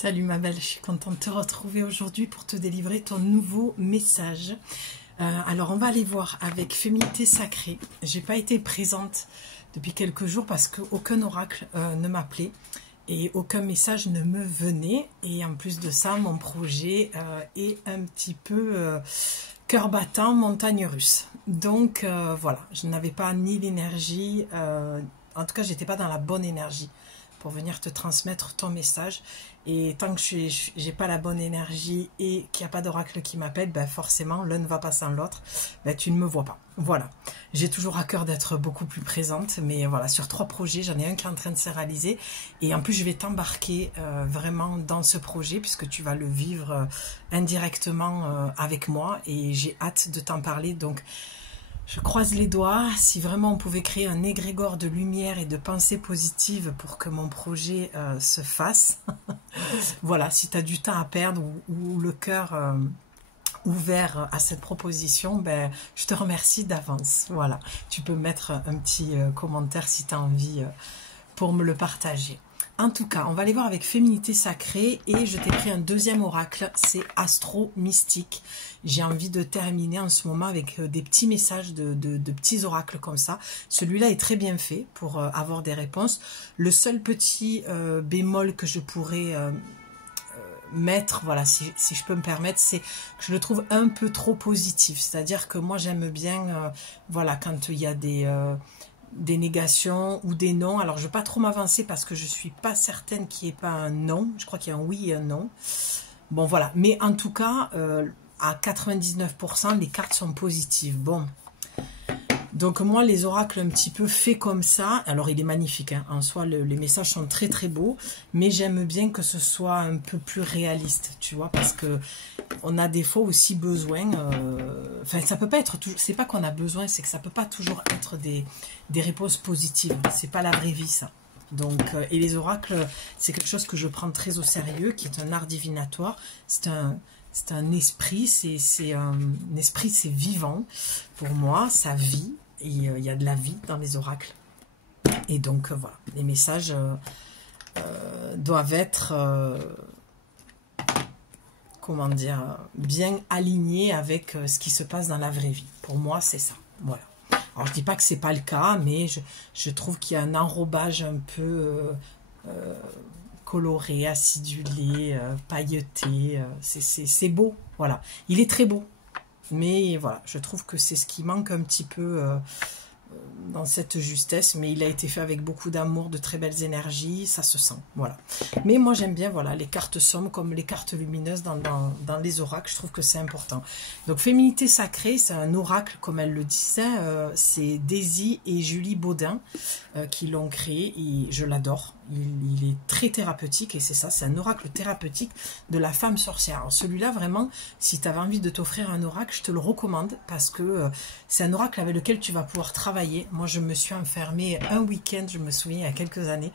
Salut ma belle, je suis contente de te retrouver aujourd'hui pour te délivrer ton nouveau message. Alors on va aller voir avec Féminité Sacrée. J'ai pas été présente depuis quelques jours parce qu'aucun oracle ne m'appelait et aucun message ne me venait. Et en plus de ça, mon projet est un petit peu cœur battant, montagne russe. Donc voilà, je n'avais pas ni l'énergie, en tout cas j'étais pas dans la bonne énergie pour venir te transmettre ton message. Et tant que je n'ai pas la bonne énergie et qu'il n'y a pas d'oracle qui m'appelle, ben forcément, l'un ne va pas sans l'autre, ben tu ne me vois pas. Voilà. J'ai toujours à cœur d'être beaucoup plus présente, mais voilà, sur 3 projets, j'en ai un qui est en train de se réaliser. Et en plus, je vais t'embarquer vraiment dans ce projet, puisque tu vas le vivre indirectement avec moi. Et j'ai hâte de t'en parler, donc je croise les doigts. Si vraiment on pouvait créer un égrégore de lumière et de pensée positive pour que mon projet se fasse. Voilà, si tu as du temps à perdre ou le cœur ouvert à cette proposition, ben, je te remercie d'avance. Voilà, tu peux mettre un petit commentaire si tu as envie pour me le partager. En tout cas, on va aller voir avec Féminité Sacrée et je t'ai pris un deuxième oracle, c'est Astro Mystique. J'ai envie de terminer en ce moment avec des petits messages de petits oracles comme ça. Celui-là est très bien fait pour avoir des réponses. Le seul petit bémol que je pourrais mettre, voilà, si je peux me permettre, c'est que je le trouve un peu trop positif. C'est-à-dire que moi j'aime bien, voilà, quand il y a des négations ou des noms. Alors je ne vais pas trop m'avancer parce que je ne suis pas certaine qu'il n'y ait pas un non. Je crois qu'il y a un oui et un non. Bon voilà, mais en tout cas, à 99%, les cartes sont positives. Bon, donc moi les oracles un petit peu faits comme ça, alors il est magnifique, hein. En soi les messages sont très très beaux, mais j'aime bien que ce soit un peu plus réaliste, tu vois, parce que on a des fois aussi besoin, enfin ça peut pas être toujours, c'est pas qu'on a besoin, c'est que ça peut pas toujours être des réponses positives, c'est pas la vraie vie ça. Donc, et les oracles, c'est quelque chose que je prends très au sérieux, qui est un art divinatoire, c'est un esprit, c'est un esprit, c'est vivant. Pour moi, ça vit, et il y a de la vie dans les oracles. Et donc, voilà, les messages doivent être, comment dire, bien alignés avec ce qui se passe dans la vraie vie. Pour moi, c'est ça, voilà. Alors, je ne dis pas que ce n'est pas le cas, mais je trouve qu'il y a un enrobage un peu coloré, acidulé, pailleté. C'est beau, voilà. Il est très beau, mais voilà, je trouve que c'est ce qui manque un petit peu dans cette justesse, mais il a été fait avec beaucoup d'amour, de très belles énergies, ça se sent, voilà. Mais moi j'aime bien, voilà, les cartes sombres comme les cartes lumineuses dans les oracles, je trouve que c'est important. Donc Féminité Sacrée, c'est un oracle, comme elle le disait, c'est Daisy et Julie Baudin qui l'ont créé, et je l'adore. Il est très thérapeutique, et c'est ça, c'est un oracle thérapeutique de la femme sorcière. Alors celui-là, vraiment, si tu avais envie de t'offrir un oracle, je te le recommande, parce que c'est un oracle avec lequel tu vas pouvoir travailler. Moi, je me suis enfermée un week-end, je me souviens, il y a quelques années,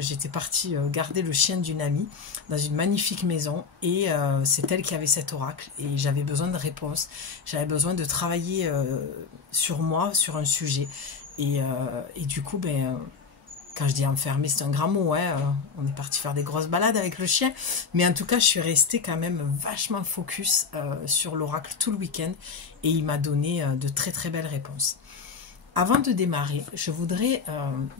j'étais partie garder le chien d'une amie dans une magnifique maison, et c'est elle qui avait cet oracle, et j'avais besoin de réponses, j'avais besoin de travailler sur moi, sur un sujet, et du coup, ben... quand je dis enfermé, c'est un grand mot, hein. On est parti faire des grosses balades avec le chien. Mais en tout cas, je suis restée quand même vachement focus sur l'oracle tout le week-end. Et il m'a donné de très très belles réponses. Avant de démarrer, je voudrais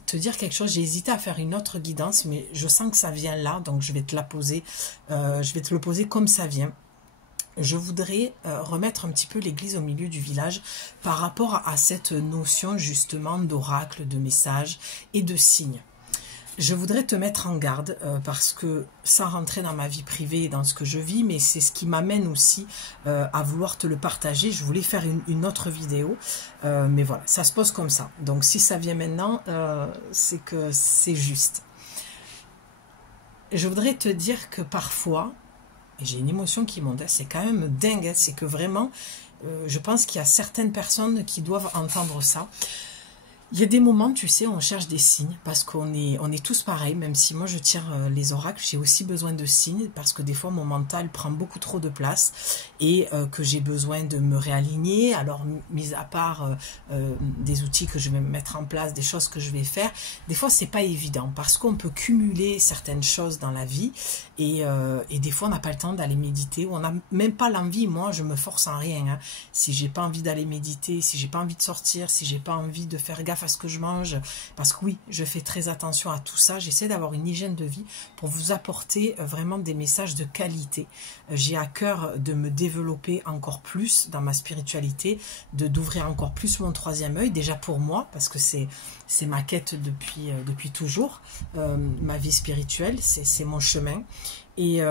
te dire quelque chose. J'ai hésité à faire une autre guidance, mais je sens que ça vient là. Donc je vais te la poser. Je vais te le poser comme ça vient. Je voudrais remettre un petit peu l'église au milieu du village par rapport à cette notion justement d'oracle, de message et de signe. Je voudrais te mettre en garde parce que, sans rentrer dans ma vie privée et dans ce que je vis, mais c'est ce qui m'amène aussi à vouloir te le partager. Je voulais faire une autre vidéo, mais voilà, ça se pose comme ça. Donc si ça vient maintenant, c'est que c'est juste. Je voudrais te dire que parfois... et j'ai une émotion qui monte, c'est quand même dingue, c'est que vraiment, je pense qu'il y a certaines personnes qui doivent entendre ça. Il y a des moments, tu sais, on cherche des signes parce on est tous pareils, même si moi je tire les oracles, j'ai aussi besoin de signes parce que des fois mon mental prend beaucoup trop de place et que j'ai besoin de me réaligner. Alors, mis à part des outils que je vais mettre en place, des choses que je vais faire, des fois c'est pas évident parce qu'on peut cumuler certaines choses dans la vie et des fois on n'a pas le temps d'aller méditer ou on n'a même pas l'envie. Moi, je me force en rien. Hein. Si j'ai pas envie d'aller méditer, si j'ai pas envie de sortir, si j'ai pas envie de faire gaffe à ce que je mange, parce que oui, je fais très attention à tout ça, j'essaie d'avoir une hygiène de vie pour vous apporter vraiment des messages de qualité. J'ai à cœur de me développer encore plus dans ma spiritualité, d'ouvrir encore plus mon troisième œil, déjà pour moi, parce que c'est ma quête depuis toujours, ma vie spirituelle, c'est mon chemin. Et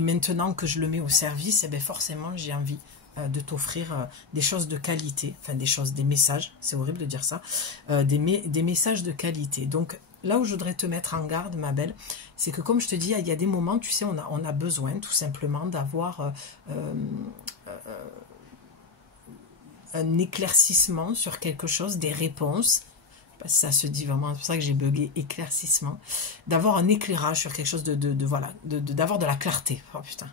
maintenant que je le mets au service, eh bien forcément j'ai envie de t'offrir des choses de qualité, enfin des messages, c'est horrible de dire ça, des messages de qualité. Donc là où je voudrais te mettre en garde, ma belle, c'est que comme je te dis, il y a des moments, tu sais, on a besoin tout simplement d'avoir un éclaircissement sur quelque chose, des réponses. Ça se dit vraiment, c'est pour ça que j'ai bugué, éclaircissement, d'avoir un éclairage sur quelque chose voilà, d'avoir de la clarté, oh putain,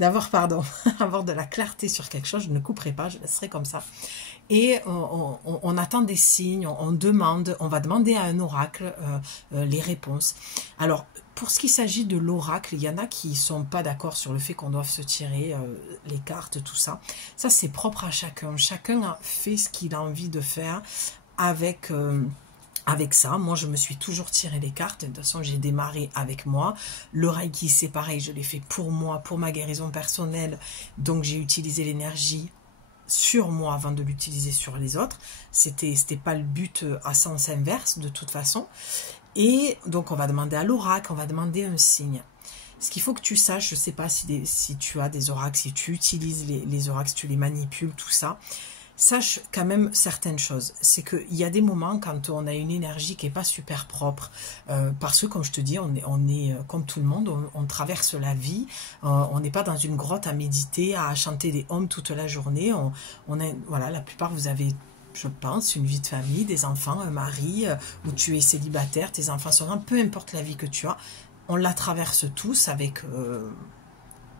avoir de la clarté sur quelque chose, je ne couperai pas, je laisserai comme ça, et on attend des signes, on va demander à un oracle les réponses. Alors, pour ce qui s'agit de l'oracle, il y en a qui ne sont pas d'accord sur le fait qu'on doive se tirer les cartes, tout ça, ça c'est propre à chacun, chacun fait ce qu'il a envie de faire avec ça. Moi, je me suis toujours tiré les cartes. De toute façon, j'ai démarré avec moi. Le Reiki, c'est pareil, je l'ai fait pour moi, pour ma guérison personnelle. Donc, j'ai utilisé l'énergie sur moi avant de l'utiliser sur les autres. C'était pas le but à sens inverse, de toute façon. Et donc, on va demander à l'oracle, on va demander un signe. Ce qu'il faut que tu saches, je ne sais pas si tu as des oracles, si tu utilises les oracles, si tu les manipules, tout ça. Sache quand même certaines choses, c'est qu'il y a des moments quand on a une énergie qui n'est pas super propre, parce que comme je te dis, on est comme tout le monde, on traverse la vie, on n'est pas dans une grotte à méditer, à chanter des hommes toute la journée, voilà, la plupart vous avez, je pense, une vie de famille, des enfants, un mari, ou tu es célibataire, tes enfants sont grands, peu importe la vie que tu as, on la traverse tous avec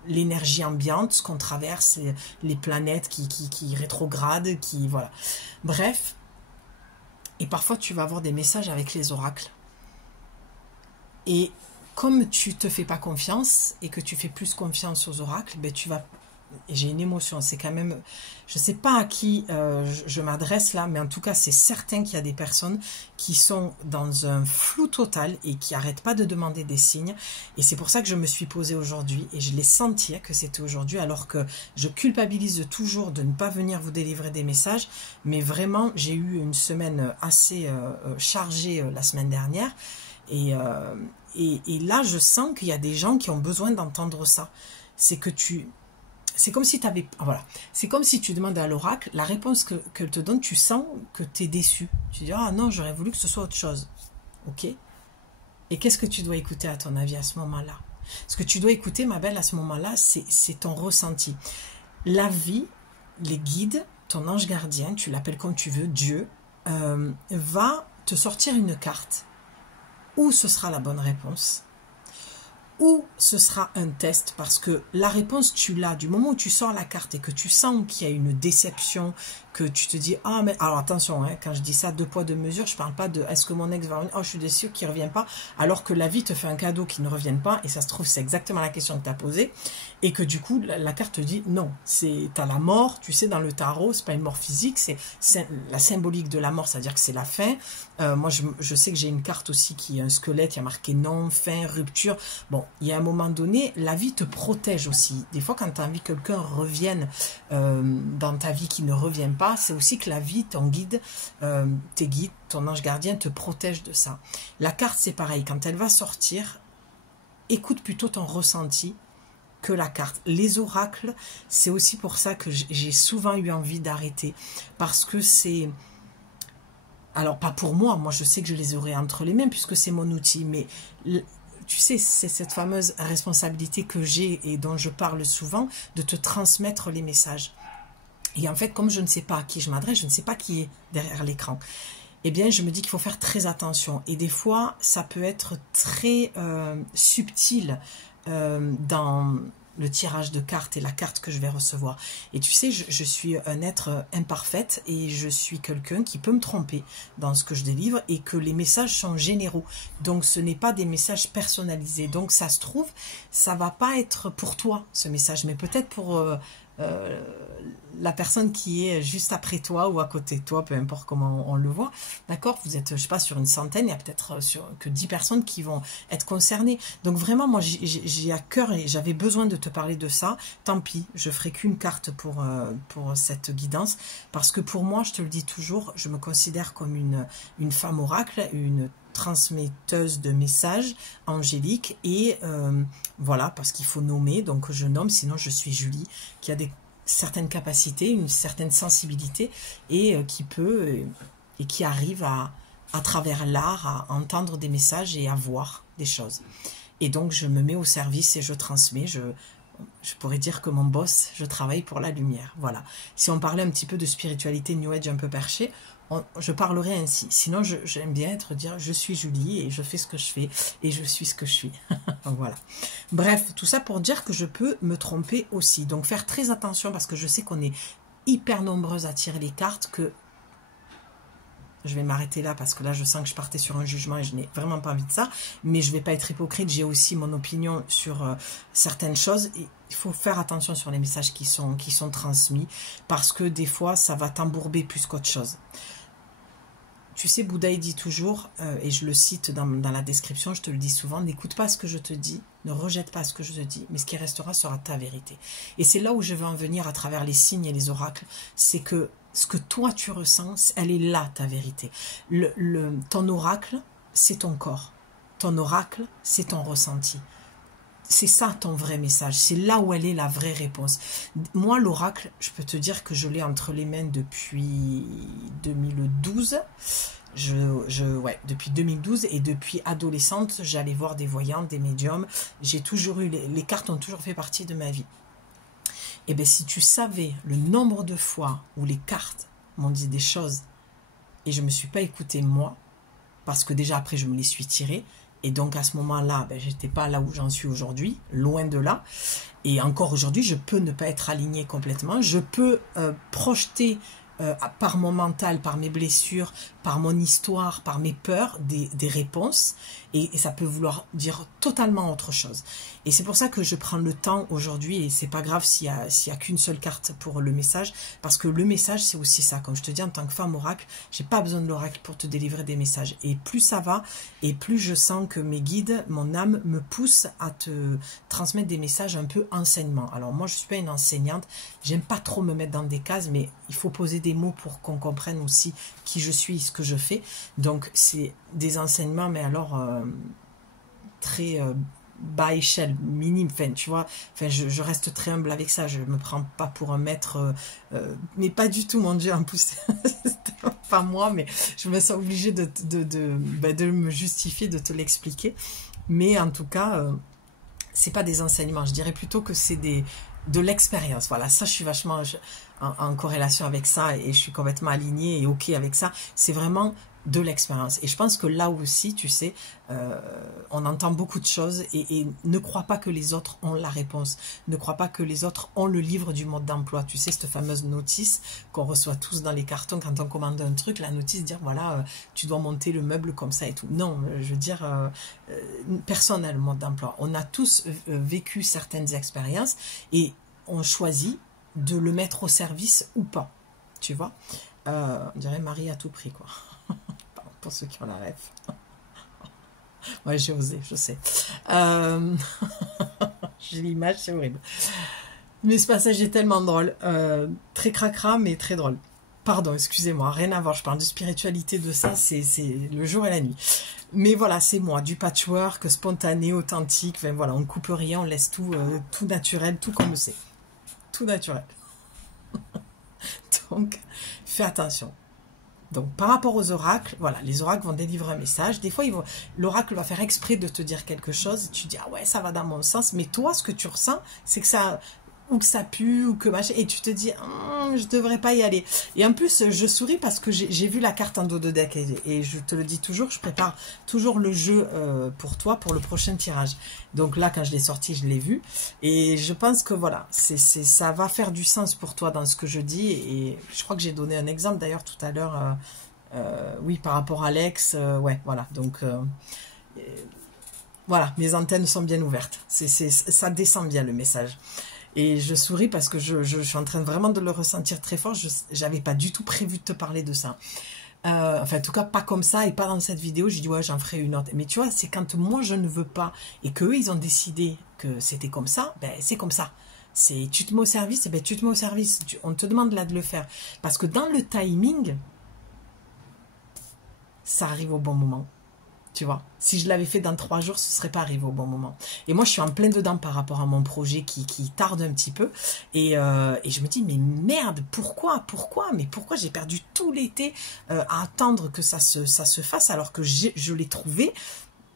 l'énergie ambiante, ce qu'on traverse, les planètes qui rétrogradent, voilà. Bref, et parfois tu vas avoir des messages avec les oracles. Et comme tu te fais pas confiance et que tu fais plus confiance aux oracles, ben tu vas... Et j'ai une émotion, c'est quand même... Je sais pas à qui je m'adresse là, mais en tout cas, c'est certain qu'il y a des personnes qui sont dans un flou total et qui n'arrêtent pas de demander des signes. Et c'est pour ça que je me suis posée aujourd'hui et je l'ai senti que c'était aujourd'hui, alors que je culpabilise toujours de ne pas venir vous délivrer des messages. Mais vraiment, j'ai eu une semaine assez chargée la semaine dernière. Et là, je sens qu'il y a des gens qui ont besoin d'entendre ça. C'est que c'est comme si tu avais... Voilà. C'est comme si tu demandes à l'oracle, la réponse qu'elle te donne, tu sens que tu es déçu. Tu dis, ah non, j'aurais voulu que ce soit autre chose. Ok? Et qu'est-ce que tu dois écouter à ton avis à ce moment-là? Ce que tu dois écouter, ma belle, à ce moment-là, c'est ton ressenti. La vie, les guides, ton ange gardien, tu l'appelles comme tu veux, Dieu, va te sortir une carte où ce sera la bonne réponse, ou ce sera un test, parce que la réponse tu l'as du moment où tu sors la carte et que tu sens qu'il y a une déception, que tu te dis, ah mais, alors attention, hein, quand je dis ça, 2 poids 2 mesures, je parle pas de est-ce que mon ex va revenir, oh je suis déçue qu'il ne revienne pas, alors que la vie te fait un cadeau qui ne revienne pas, et ça se trouve c'est exactement la question que tu as posée, et que du coup la carte te dit non, tu as la mort, tu sais, dans le tarot, c'est pas une mort physique, c'est la symbolique de la mort, c'est-à-dire que c'est la fin. Moi je sais que j'ai une carte aussi qui est un squelette, il y a marqué non, fin, rupture. Bon, il y a un moment donné, la vie te protège aussi. Des fois quand tu as envie que quelqu'un revienne dans ta vie qui ne revient pas, c'est aussi que la vie, ton guide, tes guides, ton ange gardien te protège de ça. La carte c'est pareil, quand elle va sortir, écoute plutôt ton ressenti que la carte. Les oracles, c'est aussi pour ça que j'ai souvent eu envie d'arrêter, parce que c'est... Alors pas pour moi, je sais que je les aurai entre les mains puisque c'est mon outil, mais tu sais, c'est cette fameuse responsabilité que j'ai et dont je parle souvent, de te transmettre les messages. Et en fait, comme je ne sais pas à qui je m'adresse, je ne sais pas qui est derrière l'écran. eh bien, je me dis qu'il faut faire très attention. Et des fois, ça peut être très subtil dans le tirage de cartes et la carte que je vais recevoir. Et tu sais, je suis un être imparfaite et je suis quelqu'un qui peut me tromper dans ce que je délivre et que les messages sont généraux. Donc, ce n'est pas des messages personnalisés. Donc, ça se trouve, ça va pas être pour toi, ce message, mais peut-être pour la personne qui est juste après toi ou à côté de toi, peu importe comment on le voit, d'accord? Vous êtes, je sais pas, sur une centaine, il y a peut-être que 10 personnes qui vont être concernées. Donc vraiment, moi, j'ai à cœur et j'avais besoin de te parler de ça. Tant pis, je ferai qu'une carte pour cette guidance, parce que pour moi, je te le dis toujours, je me considère comme une femme oracle, une transmetteuse de messages angéliques et voilà, parce qu'il faut nommer, donc je nomme, sinon je suis Julie, qui a certaines capacités, une certaine sensibilité et qui peut et qui arrive à travers l'art à entendre des messages et à voir des choses. Et donc je me mets au service et je transmets, je pourrais dire que mon boss, je travaille pour la lumière, voilà. Si on parlait un petit peu de spiritualité New Age un peu perché, je parlerai ainsi. Sinon, j'aime bien dire je suis Julie et je fais ce que je fais et je suis ce que je suis. Voilà. Bref, tout ça pour dire que je peux me tromper aussi. Donc, faire très attention parce que je sais qu'on est hyper nombreuses à tirer les cartes que je vais m'arrêter là parce que là, je sens que je partais sur un jugement et je n'ai vraiment pas envie de ça. Mais je ne vais pas être hypocrite. J'ai aussi mon opinion sur certaines choses. Et il faut faire attention sur les messages qui sont transmis parce que des fois, ça va t'embourber plus qu'autre chose. Tu sais, Bouddha, il dit toujours, et je le cite dans la description, je te le dis souvent, n'écoute pas ce que je te dis, ne rejette pas ce que je te dis, mais ce qui restera sera ta vérité. Et c'est là où je veux en venir à travers les signes et les oracles, c'est que ce que toi tu ressens, elle est là, ta vérité. Ton oracle, c'est ton corps. Ton oracle, c'est ton ressenti. C'est ça ton vrai message, c'est là où elle est la vraie réponse. Moi, l'oracle, je peux te dire que je l'ai entre les mains depuis 2012. Ouais, depuis 2012 et depuis adolescente, j'allais voir des voyantes, des médiums. J'ai toujours eu, les cartes ont toujours fait partie de ma vie. Et bien, si tu savais le nombre de fois où les cartes m'ont dit des choses et je ne me suis pas écoutée moi, parce que déjà après, je me les suis tirées. Et donc à ce moment-là, ben, j'étais pas là où j'en suis aujourd'hui, loin de là. Et encore aujourd'hui, je peux ne pas être alignée complètement. Je peux projeter par mon mental, par mes blessures, par mon histoire, par mes peurs, des réponses. Et ça peut vouloir dire totalement autre chose. Et c'est pour ça que je prends le temps aujourd'hui, et c'est pas grave s'il y a qu'une seule carte pour le message, parce que le message, c'est aussi ça. Comme je te dis, en tant que femme oracle, j'ai pas besoin de l'oracle pour te délivrer des messages. Et plus ça va, et plus je sens que mes guides, mon âme, me pousse à te transmettre des messages un peu enseignement. Alors moi, je suis pas une enseignante, j'aime pas trop me mettre dans des cases, mais il faut poser des mots pour qu'on comprenne aussi qui je suis, ce que je fais. Donc c'est des enseignements, mais alors très bas échelle, minime, enfin, tu vois, enfin, je reste très humble avec ça, je me prends pas pour un maître, mais pas du tout, mon Dieu, en plus, pas moi, mais je me sens obligée de me justifier, de te l'expliquer, mais en tout cas, c'est pas des enseignements, je dirais plutôt que c'est de l'expérience, voilà, ça je suis vachement en corrélation avec ça, et je suis complètement alignée et ok avec ça, c'est vraiment de l'expérience. Et je pense que là aussi, tu sais, on entend beaucoup de choses et ne crois pas que les autres ont la réponse. Ne crois pas que les autres ont le livre du mode d'emploi. Tu sais, cette fameuse notice qu'on reçoit tous dans les cartons quand on commande un truc, la notice dire, voilà, tu dois monter le meuble comme ça et tout. Non, je veux dire, personne n'a le mode d'emploi. On a tous vécu certaines expériences et on choisit de le mettre au service ou pas. Tu vois, on dirait Marie à tout prix, quoi. Pour ceux qui ont la rêve. Ouais, j'ai osé, je sais. J'ai l'image, c'est horrible. Mais ce passage est tellement drôle. Très cracra, mais très drôle. Pardon, excusez-moi, rien à voir. Je parle de spiritualité, de ça, c'est le jour et la nuit. Mais voilà, c'est moi, du patchwork, spontané, authentique. Enfin, voilà, on ne coupe rien, on laisse tout, tout naturel, tout comme c'est. Tout naturel. Donc, fais attention. Donc, par rapport aux oracles, voilà, les oracles vont délivrer un message. Des fois, l'oracle va faire exprès de te dire quelque chose. Et tu dis, ah ouais, ça va dans mon sens. Mais toi, ce que tu ressens, c'est que ça, ou que ça pue, ou que machin, et tu te dis, je devrais pas y aller. Et en plus, je souris parce que j'ai vu la carte en dos de deck, et je te le dis toujours, je prépare toujours le jeu pour toi, pour le prochain tirage. Donc là, quand je l'ai sorti, je l'ai vu, et je pense que voilà, ça va faire du sens pour toi dans ce que je dis, et je crois que j'ai donné un exemple d'ailleurs tout à l'heure, oui, par rapport à Alex, ouais, voilà, donc... voilà, mes antennes sont bien ouvertes, ça descend bien le message. Et je souris parce que je suis en train vraiment de le ressentir très fort. Je n'avais pas du tout prévu de te parler de ça. Enfin, en tout cas, pas comme ça et pas dans cette vidéo. J'ai dit, ouais, j'en ferai une autre. Mais tu vois, c'est quand moi, je ne veux pas et qu'eux, ils ont décidé que c'était comme ça, ben, c'est comme ça. C'est tu te mets au service, et ben, tu te mets au service. On te demande là de le faire. Parce que dans le timing, ça arrive au bon moment. Tu vois, si je l'avais fait dans 3 jours, ce ne serait pas arrivé au bon moment. Et moi, je suis en plein dedans par rapport à mon projet qui tarde un petit peu. Et je me dis, mais merde, pourquoi mais pourquoi j'ai perdu tout l'été à attendre que ça se fasse alors que je l'ai trouvé.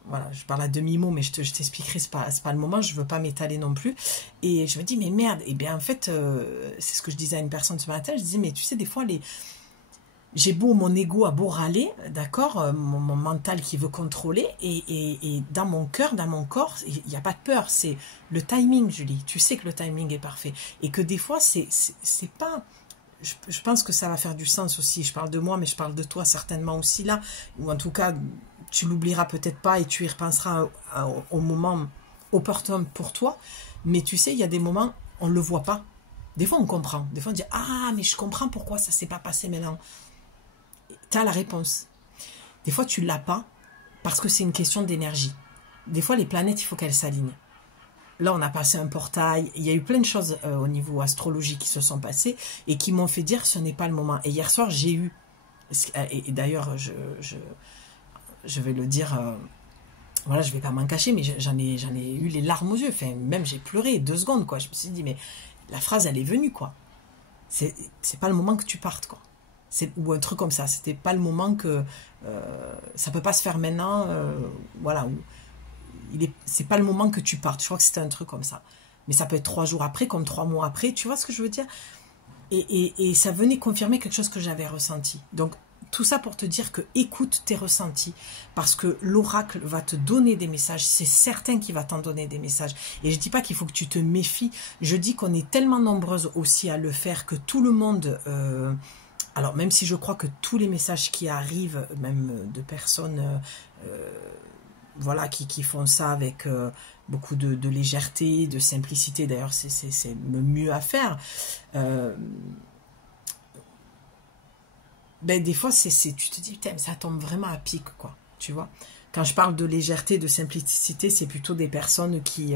Voilà, je parle à demi-mot, mais je t'expliquerai, c'est pas le moment, je veux pas m'étaler non plus. Et je me dis, mais merde, et bien en fait, c'est ce que je disais à une personne ce matin, je disais, mais tu sais, des fois, j'ai beau, mon ego a beau râler, d'accord, mon mental qui veut contrôler, et dans mon cœur, dans mon corps, il n'y a pas de peur, c'est le timing, Julie, tu sais que le timing est parfait, et que des fois, c'est pas, je pense que ça va faire du sens aussi, je parle de moi, mais je parle de toi certainement aussi là, ou en tout cas, tu l'oublieras peut-être pas, et tu y repenseras au moment opportun pour toi, mais tu sais, il y a des moments, on ne le voit pas, des fois on comprend, des fois on dit, ah, mais je comprends pourquoi ça s'est pas passé maintenant. Tu as la réponse. Des fois, tu ne l'as pas parce que c'est une question d'énergie. Des fois, les planètes, il faut qu'elles s'alignent. Là, on a passé un portail. Il y a eu plein de choses au niveau astrologie qui se sont passées et qui m'ont fait dire que ce n'est pas le moment. Et hier soir, j'ai eu... Et d'ailleurs, je vais le dire... voilà, je ne vais pas m'en cacher, mais j'en ai eu les larmes aux yeux. Enfin, même j'ai pleuré 2 secondes, quoi. Je me suis dit, mais la phrase, elle est venue, quoi. C'est pas le moment que tu partes, quoi. Ou un truc comme ça, c'était pas le moment que ça peut pas se faire maintenant, voilà, c'est pas le moment que tu partes, je crois que c'était un truc comme ça, mais ça peut être 3 jours après, comme 3 mois après, tu vois ce que je veux dire, et ça venait confirmer quelque chose que j'avais ressenti. Donc tout ça pour te dire que écoute tes ressentis, parce que l'oracle va te donner des messages, c'est certain qu'il va t'en donner des messages, et je dis pas qu'il faut que tu te méfies, je dis qu'on est tellement nombreuses aussi à le faire que tout le monde... alors, même si je crois que tous les messages qui arrivent, même de personnes voilà, qui font ça avec beaucoup de légèreté, de simplicité, d'ailleurs, c'est le mieux à faire, ben, des fois, tu te dis, putain, ça tombe vraiment à pic, quoi, tu vois. Quand je parle de légèreté, de simplicité, c'est plutôt des personnes qui...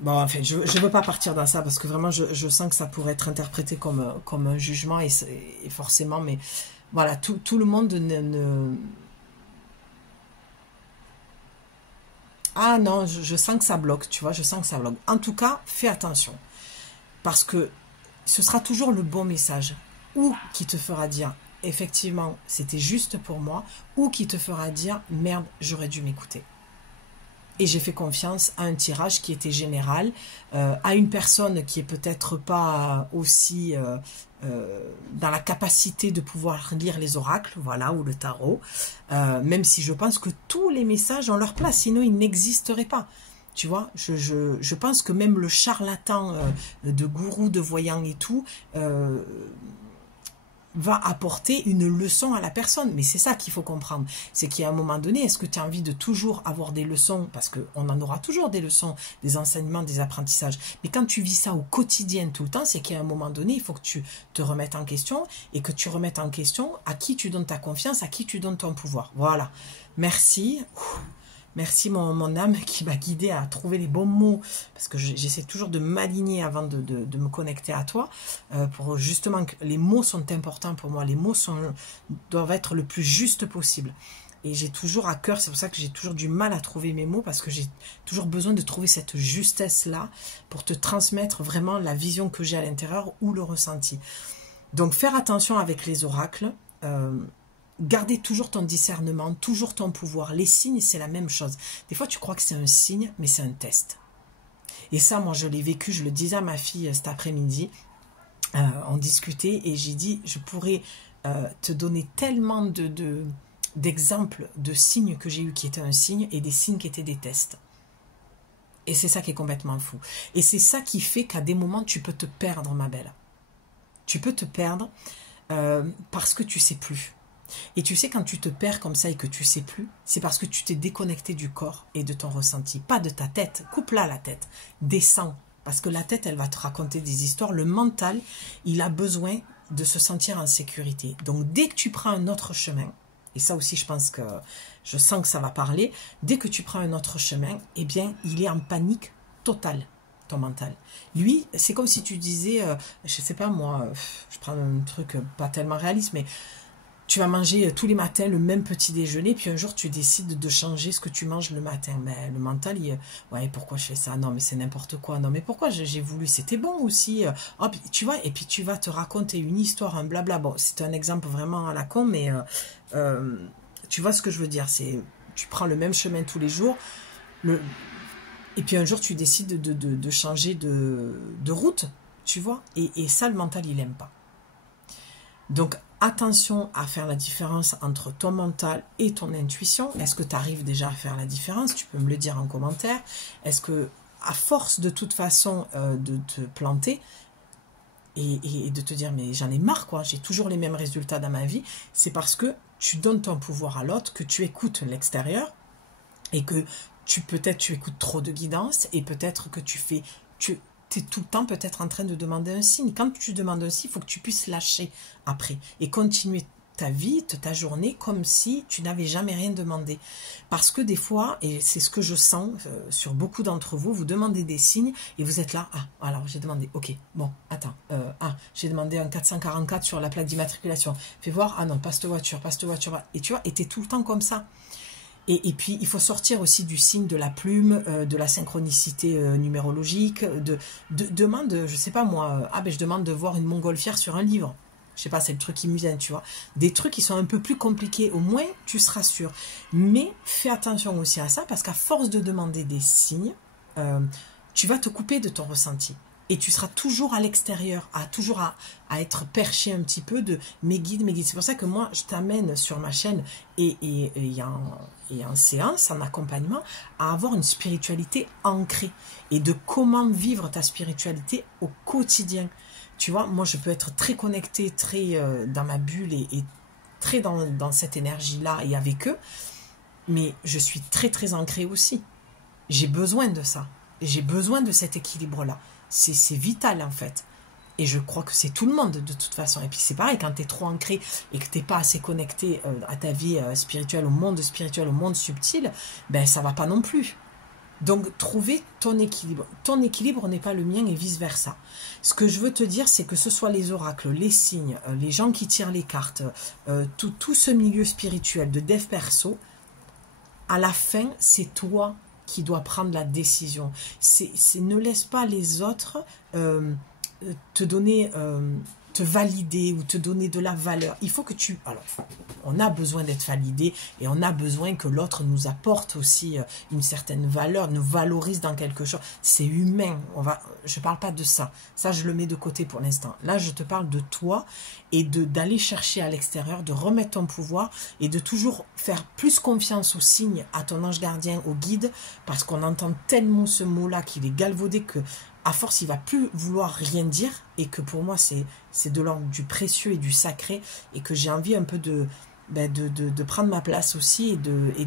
bon, en fait, je ne veux pas partir dans ça parce que vraiment, je sens que ça pourrait être interprété comme un jugement et forcément, mais voilà, tout le monde ne... Ah non, je sens que ça bloque, tu vois, je sens que ça bloque. En tout cas, fais attention parce que ce sera toujours le bon message ou qui te fera dire, effectivement, c'était juste pour moi, ou qui te fera dire, merde, j'aurais dû m'écouter. Et j'ai fait confiance à un tirage qui était général, à une personne qui est peut-être pas aussi dans la capacité de pouvoir lire les oracles, voilà, ou le tarot, même si je pense que tous les messages ont leur place, sinon ils n'existeraient pas. Tu vois, je pense que même le charlatan de gourou, de voyant et tout, va apporter une leçon à la personne. Mais c'est ça qu'il faut comprendre. C'est qu'à un moment donné, est-ce que tu as envie de toujours avoir des leçons? Parce qu'on en aura toujours des leçons, des enseignements, des apprentissages. Mais quand tu vis ça au quotidien tout le temps, c'est qu'à un moment donné, il faut que tu te remettes en question et que tu remettes en question à qui tu donnes ta confiance, à qui tu donnes ton pouvoir. Voilà. Merci. Merci mon âme qui m'a guidée à trouver les bons mots, parce que j'essaie toujours de m'aligner avant de me connecter à toi, pour justement que les mots sont importants pour moi, les mots doivent être le plus juste possible. Et j'ai toujours à cœur, c'est pour ça que j'ai toujours du mal à trouver mes mots, parce que j'ai toujours besoin de trouver cette justesse-là pour te transmettre vraiment la vision que j'ai à l'intérieur ou le ressenti. Donc faire attention avec les oracles, garder toujours ton discernement, toujours ton pouvoir. Les signes, c'est la même chose. Des fois, tu crois que c'est un signe, mais c'est un test. Et ça, moi, je l'ai vécu, je le disais à ma fille cet après-midi, on discutait et j'ai dit, je pourrais te donner tellement d'exemples de signes que j'ai eu qui étaient un signe et des signes qui étaient des tests. Et c'est ça qui est complètement fou. Et c'est ça qui fait qu'à des moments, tu peux te perdre, ma belle. Tu peux te perdre parce que tu sais plus. Et tu sais, quand tu te perds comme ça et que tu sais plus, c'est parce que tu t'es déconnecté du corps et de ton ressenti. Pas de ta tête. Coupe-la la tête. Descends. Parce que la tête, elle va te raconter des histoires. Le mental, il a besoin de se sentir en sécurité. Donc, dès que tu prends un autre chemin, et ça aussi, je sens que ça va parler, dès que tu prends un autre chemin, eh bien, il est en panique totale, ton mental. Lui, c'est comme si tu disais, je sais pas moi, je prends un truc pas tellement réaliste, mais tu vas manger tous les matins le même petit déjeuner, puis un jour tu décides de changer ce que tu manges le matin. Mais le mental, ouais, pourquoi je fais ça? Non, mais c'est n'importe quoi. Non, mais pourquoi j'ai voulu? C'était bon aussi. Oh, tu vois, et puis tu vas te raconter une histoire, un blabla. Bon, c'est un exemple vraiment à la con, mais tu vois ce que je veux dire. Tu prends le même chemin tous les jours, et puis un jour tu décides de changer de route, tu vois. Et ça, le mental, il n'aime pas. Donc, attention à faire la différence entre ton mental et ton intuition. Est-ce que tu arrives déjà à faire la différence? Tu peux me le dire en commentaire. Est-ce que, à force de toute façon de te planter et de te dire, mais j'en ai marre, quoi, j'ai toujours les mêmes résultats dans ma vie, c'est parce que tu donnes ton pouvoir à l'autre, que tu écoutes l'extérieur et que peut-être tu écoutes trop de guidance et peut-être que tu es tout le temps peut-être en train de demander un signe. Quand tu demandes un signe, il faut que tu puisses lâcher après et continuer ta vie, ta journée, comme si tu n'avais jamais rien demandé. Parce que des fois, et c'est ce que je sens sur beaucoup d'entre vous, vous demandez des signes et vous êtes là, ah, alors j'ai demandé, ok, bon, attends, j'ai demandé un 444 sur la plaque d'immatriculation. Fais voir, ah non, pas cette voiture, et tu vois, et t'es tout le temps comme ça. Et puis, il faut sortir aussi du signe de la plume, de la synchronicité numérologique, demande, je sais pas moi, je demande de voir une montgolfière sur un livre. Je sais pas, c'est le truc qui me vient, tu vois. Des trucs qui sont un peu plus compliqués, au moins, tu seras sûr. Mais fais attention aussi à ça, parce qu'à force de demander des signes, tu vas te couper de ton ressenti. Et tu seras toujours à l'extérieur, toujours à être perché un petit peu de mes guides. C'est pour ça que moi, je t'amène sur ma chaîne et en séance, en accompagnement, à avoir une spiritualité ancrée et de comment vivre ta spiritualité au quotidien. Tu vois, moi, je peux être très connectée, très dans ma bulle et très dans cette énergie-là et avec eux, mais je suis très, très ancrée aussi. J'ai besoin de ça. J'ai besoin de cet équilibre-là. C'est vital en fait. Et je crois que c'est tout le monde de toute façon. Et puis c'est pareil, quand tu es trop ancré et que tu n'es pas assez connecté à ta vie spirituelle, au monde spirituel, au monde subtil, ben ça va pas non plus. Donc trouver ton équilibre. Ton équilibre n'est pas le mien et vice versa. Ce que je veux te dire, c'est que ce soit les oracles, les signes, les gens qui tirent les cartes, tout ce milieu spirituel de dev perso, à la fin, c'est toi qui doit prendre la décision. Ne laisse pas les autres te donner, te valider ou te donner de la valeur. Il faut que tu... Alors, on a besoin d'être validé et on a besoin que l'autre nous apporte aussi une certaine valeur, nous valorise dans quelque chose. C'est humain. Je ne parle pas de ça. Ça, je le mets de côté pour l'instant. Là, je te parle de toi et d'aller chercher à l'extérieur, de remettre ton pouvoir et de toujours faire plus confiance aux signes, à ton ange gardien, au guide, parce qu'on entend tellement ce mot-là qu'il est galvaudé que à force, il va plus vouloir rien dire et que pour moi, c'est de l'ordre du précieux et du sacré et que j'ai envie un peu de prendre ma place aussi et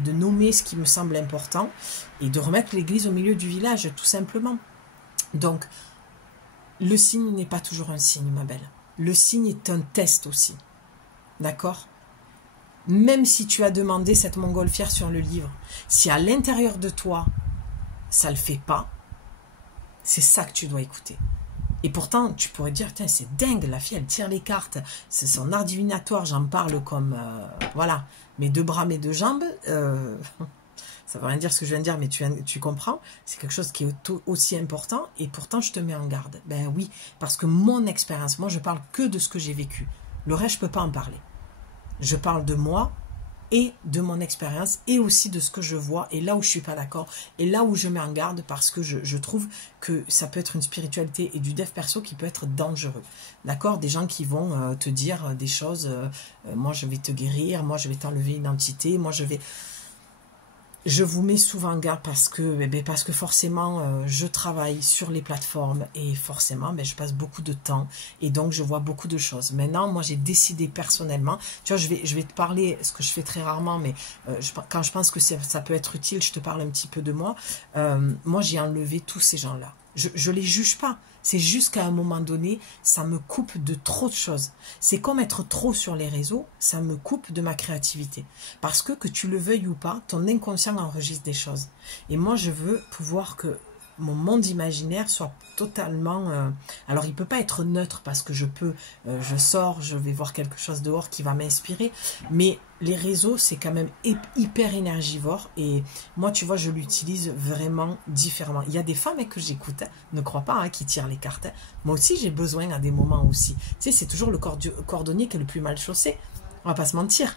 de nommer ce qui me semble important et de remettre l'église au milieu du village, tout simplement. Donc, le signe n'est pas toujours un signe, ma belle. Le signe est un test aussi. D'accord ? Même si tu as demandé cette montgolfière sur le livre, si à l'intérieur de toi, ça ne le fait pas, c'est ça que tu dois écouter. Et pourtant, tu pourrais dire, tiens, c'est dingue, la fille, elle tire les cartes. C'est son art divinatoire, j'en parle comme, voilà, mes deux bras, mes deux jambes. Ça ne veut rien dire ce que je viens de dire, mais tu comprends. C'est quelque chose qui est aussi important. Et pourtant, je te mets en garde. Ben oui, parce que mon expérience, moi, je parle que de ce que j'ai vécu. Le reste, je ne peux pas en parler. Je parle de moi et de mon expérience et aussi de ce que je vois et là où je suis pas d'accord et là où je mets en garde parce que je trouve que ça peut être une spiritualité et du dev perso qui peut être dangereux. D'accord? Des gens qui vont te dire des choses, moi je vais te guérir, moi je vais t'enlever une entité, moi je vais... Je vous mets souvent en garde parce que forcément, je travaille sur les plateformes et forcément, je passe beaucoup de temps et donc je vois beaucoup de choses. Maintenant, moi, j'ai décidé personnellement, tu vois, je vais te parler, ce que je fais très rarement, mais quand je pense que ça peut être utile, je te parle un petit peu de moi. Moi, j'ai enlevé tous ces gens-là. Je les juge pas. C'est juste qu'à un moment donné, ça me coupe de trop de choses. C'est comme être trop sur les réseaux, ça me coupe de ma créativité. Parce que tu le veuilles ou pas, ton inconscient enregistre des choses. Et moi, je veux pouvoir que mon monde imaginaire soit totalement... alors, il ne peut pas être neutre parce que je sors, je vais voir quelque chose dehors qui va m'inspirer. Mais les réseaux, c'est quand même hyper énergivore. Et moi, tu vois, je l'utilise vraiment différemment. Il y a des femmes que j'écoute, ne crois pas, qui tirent les cartes. Moi aussi, j'ai besoin à des moments aussi. Tu sais, c'est toujours le cordonnier qui est le plus mal chaussé. On va pas se mentir.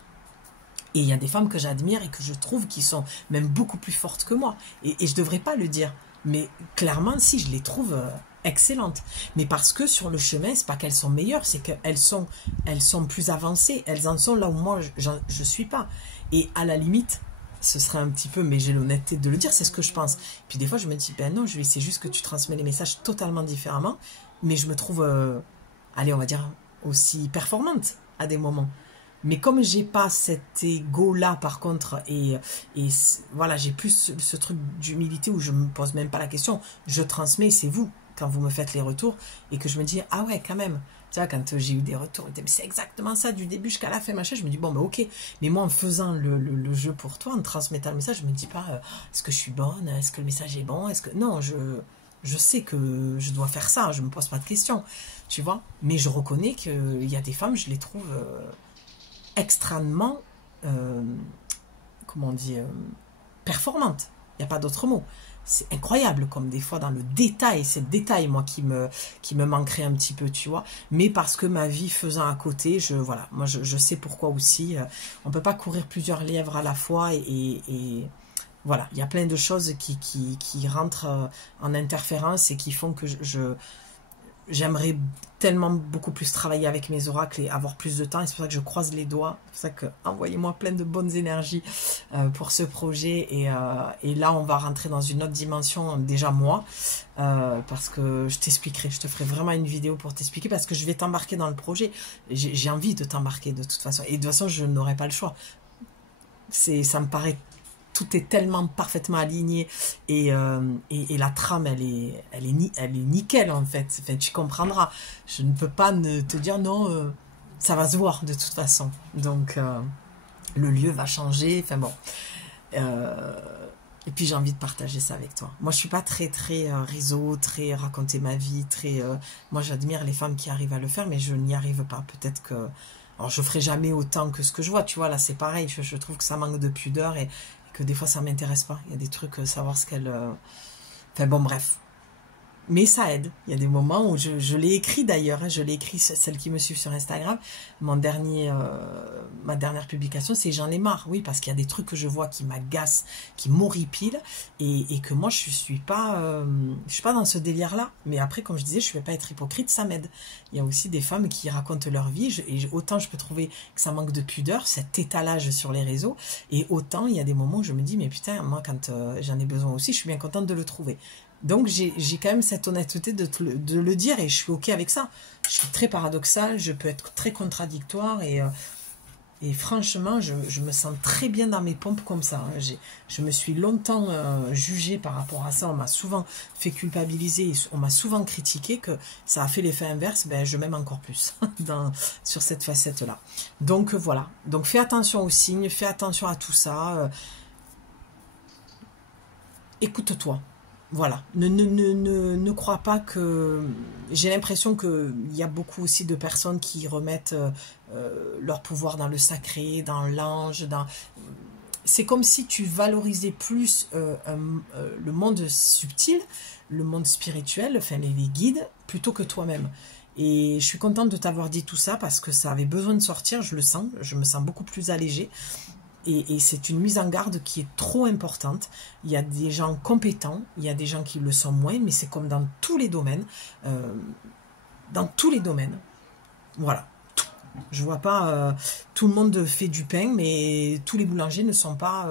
Et il y a des femmes que j'admire et que je trouve qui sont même beaucoup plus fortes que moi. Et je ne devrais pas le dire. Mais clairement, si, je les trouve excellentes. Mais parce que sur le chemin, c'est pas qu'elles sont meilleures, c'est qu'elles sont plus avancées. Elles en sont là où moi, je suis pas. Et à la limite, ce serait un petit peu, mais j'ai l'honnêteté de le dire, c'est ce que je pense. Puis des fois, je me dis, ben non, c'est juste que tu transmets les messages totalement différemment. Mais je me trouve, allez, on va dire, aussi performante à des moments. Mais comme j'ai pas cet ego-là, par contre, et voilà, j'ai plus ce truc d'humilité où je me pose même pas la question, je transmets, c'est vous, quand vous me faites les retours, et que je me dis, ah ouais, quand même, tu vois, quand j'ai eu des retours, c'est exactement ça, du début jusqu'à la fin, machin, je me dis, bon, ben ok, mais moi, en faisant le jeu pour toi, en transmettant le message, je me dis pas, est-ce que je suis bonne, est-ce que le message est bon, est-ce que... Non, je sais que je dois faire ça, je me pose pas de questions, tu vois, mais je reconnais qu'il y a des femmes, je les trouve... extrêmement, comment on dit, performante. Il n'y a pas d'autre mot. C'est incroyable, comme des fois dans le détail, c'est le détail, moi, qui me manquerait un petit peu, tu vois. Mais parce que ma vie faisant à côté, voilà, moi, je sais pourquoi aussi. On ne peut pas courir plusieurs lièvres à la fois et voilà, il y a plein de choses qui rentrent en interférence et qui font que j'aimerais tellement beaucoup plus travailler avec mes oracles et avoir plus de temps. Et c'est pour ça que je croise les doigts. C'est pour ça que envoyez-moi plein de bonnes énergies pour ce projet. Et là, on va rentrer dans une autre dimension, déjà moi. Parce que je t'expliquerai. Je te ferai vraiment une vidéo pour t'expliquer. Parce que je vais t'embarquer dans le projet. J'ai envie de t'embarquer de toute façon. Et de toute façon, je n'aurai pas le choix. Ça me paraît... Tout est tellement parfaitement aligné et la trame, elle est nickel en fait. Enfin, tu comprendras. Je ne peux pas te dire non, ça va se voir de toute façon. Donc, le lieu va changer. Enfin bon. Et puis, j'ai envie de partager ça avec toi. Moi, je suis pas très réseau, très raconter ma vie, moi, j'admire les femmes qui arrivent à le faire, mais je n'y arrive pas. Peut-être que... Alors, je ferai jamais autant que ce que je vois. Tu vois, là, c'est pareil. Je trouve que ça manque de pudeur et que des fois ça m'intéresse pas, il y a des trucs, savoir ce qu'elle... Enfin bon, bref. Mais ça aide, il y a des moments où je l'ai écrit d'ailleurs, je l'ai écrit, celle qui me suit sur Instagram, ma dernière publication, c'est j'en ai marre, oui, parce qu'il y a des trucs que je vois qui m'agacent, qui m'horripilent, et que moi je suis pas dans ce délire-là, mais après, comme je disais, je ne vais pas être hypocrite, ça m'aide. Il y a aussi des femmes qui racontent leur vie, et autant je peux trouver que ça manque de pudeur, cet étalage sur les réseaux, et autant il y a des moments où je me dis, mais putain, moi quand j'en ai besoin aussi, je suis bien contente de le trouver. Donc j'ai quand même cette honnêteté de le dire et je suis ok avec ça. Je suis très paradoxale, je peux être très contradictoire et franchement je me sens très bien dans mes pompes comme ça. Je me suis longtemps jugée par rapport à ça, on m'a souvent fait culpabiliser, on m'a souvent critiqué que ça a fait l'effet inverse, ben je m'aime encore plus sur cette facette là. Donc voilà, donc fais attention aux signes, fais attention à tout ça, écoute-toi. Voilà, ne crois pas que... J'ai l'impression qu'il y a beaucoup aussi de personnes qui remettent leur pouvoir dans le sacré, dans l'ange, c'est comme si tu valorisais plus le monde subtil, le monde spirituel, enfin les guides, plutôt que toi-même. Et je suis contente de t'avoir dit tout ça parce que ça avait besoin de sortir, je le sens, je me sens beaucoup plus allégée. Et c'est une mise en garde qui est trop importante. Il y a des gens compétents, il y a des gens qui le sont moins, mais c'est comme dans tous les domaines. Dans tous les domaines. Voilà. Je vois pas, tout le monde fait du pain, mais tous les boulangers ne sont pas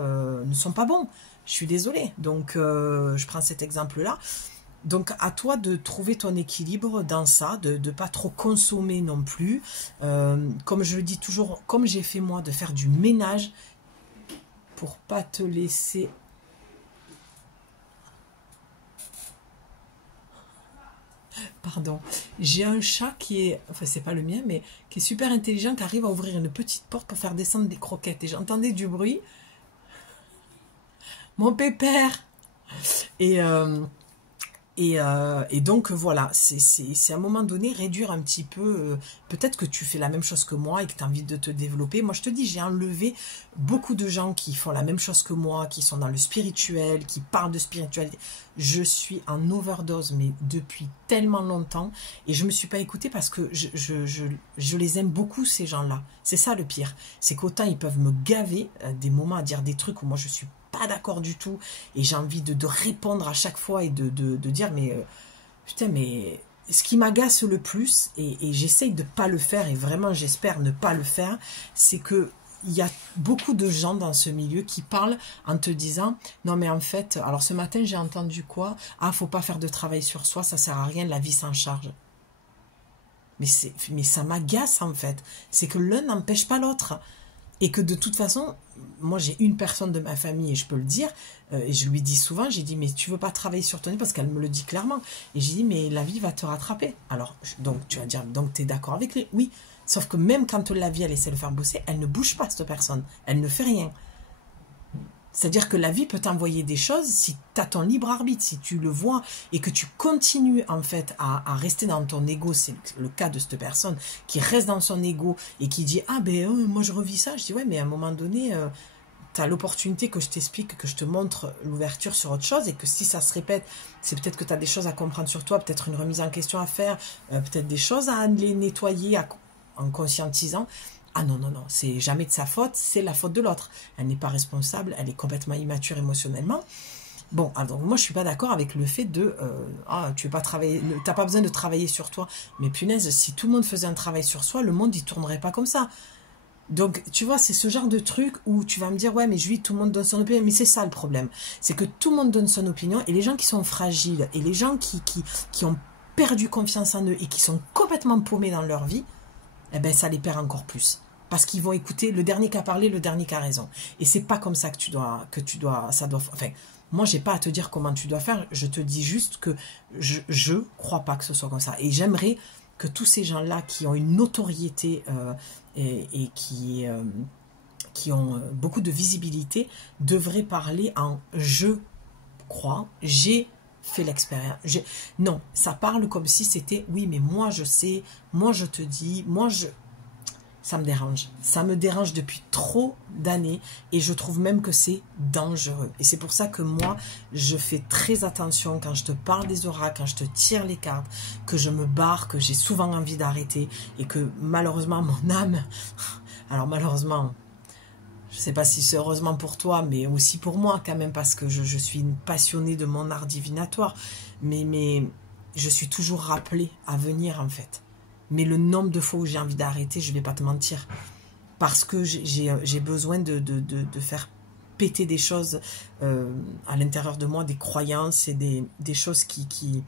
bons. Je suis désolée. Donc, je prends cet exemple-là. Donc, à toi de trouver ton équilibre dans ça, de ne pas trop consommer non plus. Comme je le dis toujours, comme j'ai fait moi, de faire du ménage pour pas te laisser... Pardon, j'ai un chat qui est, enfin c'est pas le mien, mais qui est super intelligent, qui arrive à ouvrir une petite porte pour faire descendre des croquettes. Et j'entendais du bruit. Mon pépère! Et, et donc voilà, c'est à un moment donné réduire un petit peu, peut-être que tu fais la même chose que moi et que tu as envie de te développer. Moi je te dis, j'ai enlevé beaucoup de gens qui font la même chose que moi, qui sont dans le spirituel, qui parlent de spiritualité. Je suis en overdose, mais depuis tellement longtemps, et je ne me suis pas écoutée parce que je les aime beaucoup ces gens-là. C'est ça le pire, c'est qu'autant ils peuvent me gaver des moments à dire des trucs où moi je suis pas d'accord du tout et j'ai envie de répondre à chaque fois et de dire mais putain, mais ce qui m'agace le plus et j'essaye de pas le faire et vraiment j'espère ne pas le faire, c'est que il y a beaucoup de gens dans ce milieu qui parlent en te disant non mais en fait, alors ce matin j'ai entendu quoi, ah faut pas faire de travail sur soi, ça sert à rien, la vie s'en charge. Mais ça m'agace en fait, c'est que l'un n'empêche pas l'autre. Et que de toute façon, moi j'ai une personne de ma famille, et je peux le dire, et je lui dis souvent, j'ai dit, mais tu veux pas travailler sur ton nez, parce qu'elle me le dit clairement. Et j'ai dit, mais la vie va te rattraper. Alors, donc tu vas dire, donc tu es d'accord avec lui? Oui. Sauf que même quand la vie, elle essaie de faire bosser, elle ne bouge pas, cette personne. Elle ne fait rien. C'est-à-dire que la vie peut t'envoyer des choses si tu as ton libre arbitre, si tu le vois et que tu continues en fait à rester dans ton ego. C'est le cas de cette personne qui reste dans son ego et qui dit « Ah ben moi je revis ça ». Je dis « Ouais mais à un moment donné, tu as l'opportunité que je t'explique, que je te montre l'ouverture sur autre chose et que si ça se répète, c'est peut-être que tu as des choses à comprendre sur toi, peut-être une remise en question à faire, peut-être des choses à les nettoyer en conscientisant ». Ah non, non, non, c'est jamais de sa faute, c'est la faute de l'autre. Elle n'est pas responsable, elle est complètement immature émotionnellement. Bon, alors moi je suis pas d'accord avec le fait de tu veux pas travailler, t'as pas besoin de travailler sur toi. Mais punaise, si tout le monde faisait un travail sur soi, le monde il tournerait pas comme ça. Donc tu vois, c'est ce genre de truc où tu vas me dire ouais mais Julie, tout le monde donne son opinion, mais c'est ça le problème. C'est que tout le monde donne son opinion et les gens qui sont fragiles et les gens qui ont perdu confiance en eux et qui sont complètement paumés dans leur vie, eh ben ça les perd encore plus. Parce qu'ils vont écouter le dernier qui a parlé, le dernier qui a raison. Et c'est pas comme ça enfin, moi j'ai pas à te dire comment tu dois faire, je te dis juste que je crois pas que ce soit comme ça. Et j'aimerais que tous ces gens-là qui ont une notoriété et qui ont beaucoup de visibilité devraient parler en je crois, j'ai fait l'expérience. Non, ça parle comme si c'était oui, mais moi je sais, moi je te dis, ça me dérange. Ça me dérange depuis trop d'années et je trouve même que c'est dangereux. Et c'est pour ça que moi, je fais très attention quand je te parle des oracles, quand je te tire les cartes, que je me barre, que j'ai souvent envie d'arrêter et que malheureusement mon âme, alors malheureusement, je ne sais pas si c'est heureusement pour toi, mais aussi pour moi quand même, parce que je suis une passionnée de mon art divinatoire. Mais je suis toujours rappelée à venir en fait. Mais le nombre de fois où j'ai envie d'arrêter, je ne vais pas te mentir. Parce que j'ai besoin de faire péter des choses à l'intérieur de moi, des croyances et des choses qui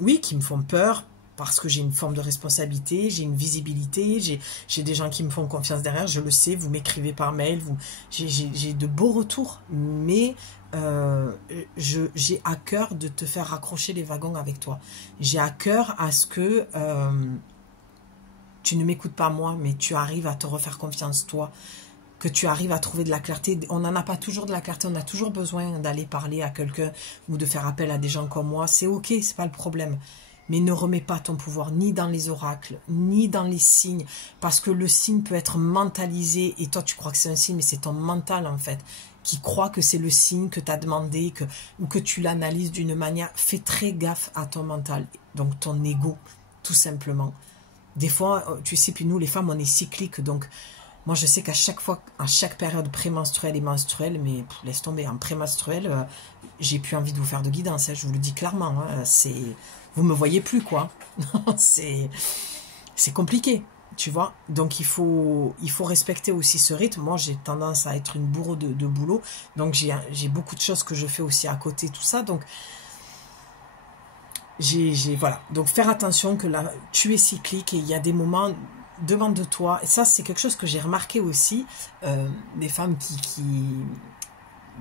me font peur. Parce que j'ai une forme de responsabilité, j'ai une visibilité, j'ai des gens qui me font confiance derrière, je le sais, vous m'écrivez par mail, j'ai de beaux retours, mais j'ai à cœur de te faire raccrocher les wagons avec toi. J'ai à cœur à ce que tu ne m'écoutes pas moi, mais tu arrives à te refaire confiance toi, que tu arrives à trouver de la clarté. On n'en a pas toujours de la clarté, on a toujours besoin d'aller parler à quelqu'un ou de faire appel à des gens comme moi, c'est ok, c'est pas le problème. Mais ne remets pas ton pouvoir ni dans les oracles, ni dans les signes, parce que le signe peut être mentalisé, et toi tu crois que c'est un signe, mais c'est ton mental en fait, qui croit que c'est le signe que tu as demandé, ou que tu l'analyses d'une manière. Fais très gaffe à ton mental, donc ton ego, tout simplement. Des fois, tu sais, puis nous les femmes, on est cycliques, donc Moi, je sais qu'à chaque fois, à chaque période prémenstruelle et menstruelle, mais laisse tomber, en prémenstruelle, j'ai plus envie de vous faire de guidance, hein, je vous le dis clairement. Hein, vous me voyez plus, quoi. c'est compliqué, tu vois. Donc, il faut respecter aussi ce rythme. Moi, j'ai tendance à être une bourreau de boulot. Donc, j'ai beaucoup de choses que je fais aussi à côté, tout ça. Donc, voilà. Donc, faire attention que là, tu es cyclique et il y a des moments devant de toi. Et ça, c'est quelque chose que j'ai remarqué aussi. Des femmes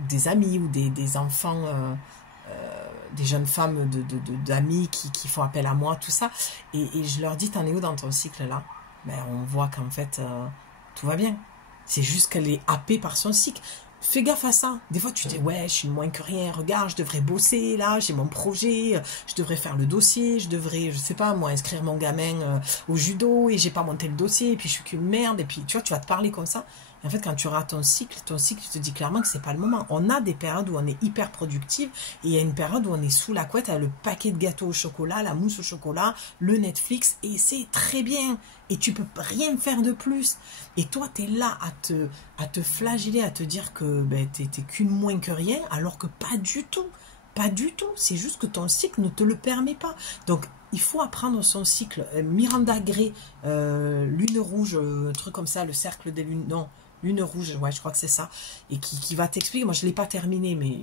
des amis ou des enfants, des jeunes femmes d'amis qui font appel à moi, tout ça. Et je leur dis, t'en es où dans ton cycle là? Ben, on voit qu'en fait, tout va bien. C'est juste qu'elle est happée par son cycle. Fais gaffe à ça. Des fois, tu dis, ouais, je suis moins que rien. Regarde, je devrais bosser, là, j'ai mon projet. Je devrais faire le dossier. Je devrais, je sais pas, moi, inscrire mon gamin au judo. Et j'ai pas monté le dossier. Et puis, je suis qu'une merde. Et puis, tu vois, tu vas te parler comme ça. Et en fait, quand tu rates ton cycle te dit clairement que c'est pas le moment. On a des périodes où on est hyper productive. Et il y a une période où on est sous la couette avec le paquet de gâteaux au chocolat, la mousse au chocolat, le Netflix. Et c'est très bien. Et tu peux rien faire de plus. Et toi, tu es là à te flageller, à te dire que ben, tu n'es qu'une moins que rien, alors que pas du tout. Pas du tout. C'est juste que ton cycle ne te le permet pas. Donc, il faut apprendre son cycle. Miranda Gray, Lune Rouge, un truc comme ça, le cercle des lunes... Non, Lune Rouge, ouais, je crois que c'est ça. Et qui va t'expliquer. Moi, je ne l'ai pas terminé, mais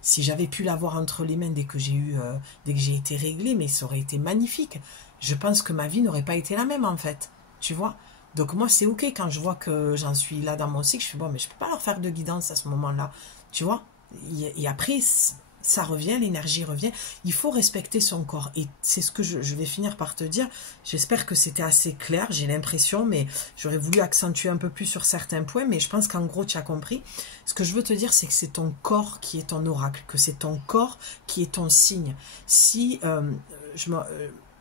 si j'avais pu l'avoir entre les mains dès que j'ai été réglée, mais ça aurait été magnifique. Je pense que ma vie n'aurait pas été la même, en fait. Tu vois? Donc, moi, c'est OK quand je vois que j'en suis là dans mon cycle. Je fais, bon, mais je ne peux pas leur faire de guidance à ce moment-là. Tu vois? Et après, ça revient, l'énergie revient. Il faut respecter son corps. Et c'est ce que je vais finir par te dire. J'espère que c'était assez clair, j'ai l'impression, mais j'aurais voulu accentuer un peu plus sur certains points. Mais je pense qu'en gros, tu as compris. Ce que je veux te dire, c'est que c'est ton corps qui est ton oracle, que c'est ton corps qui est ton signe. Si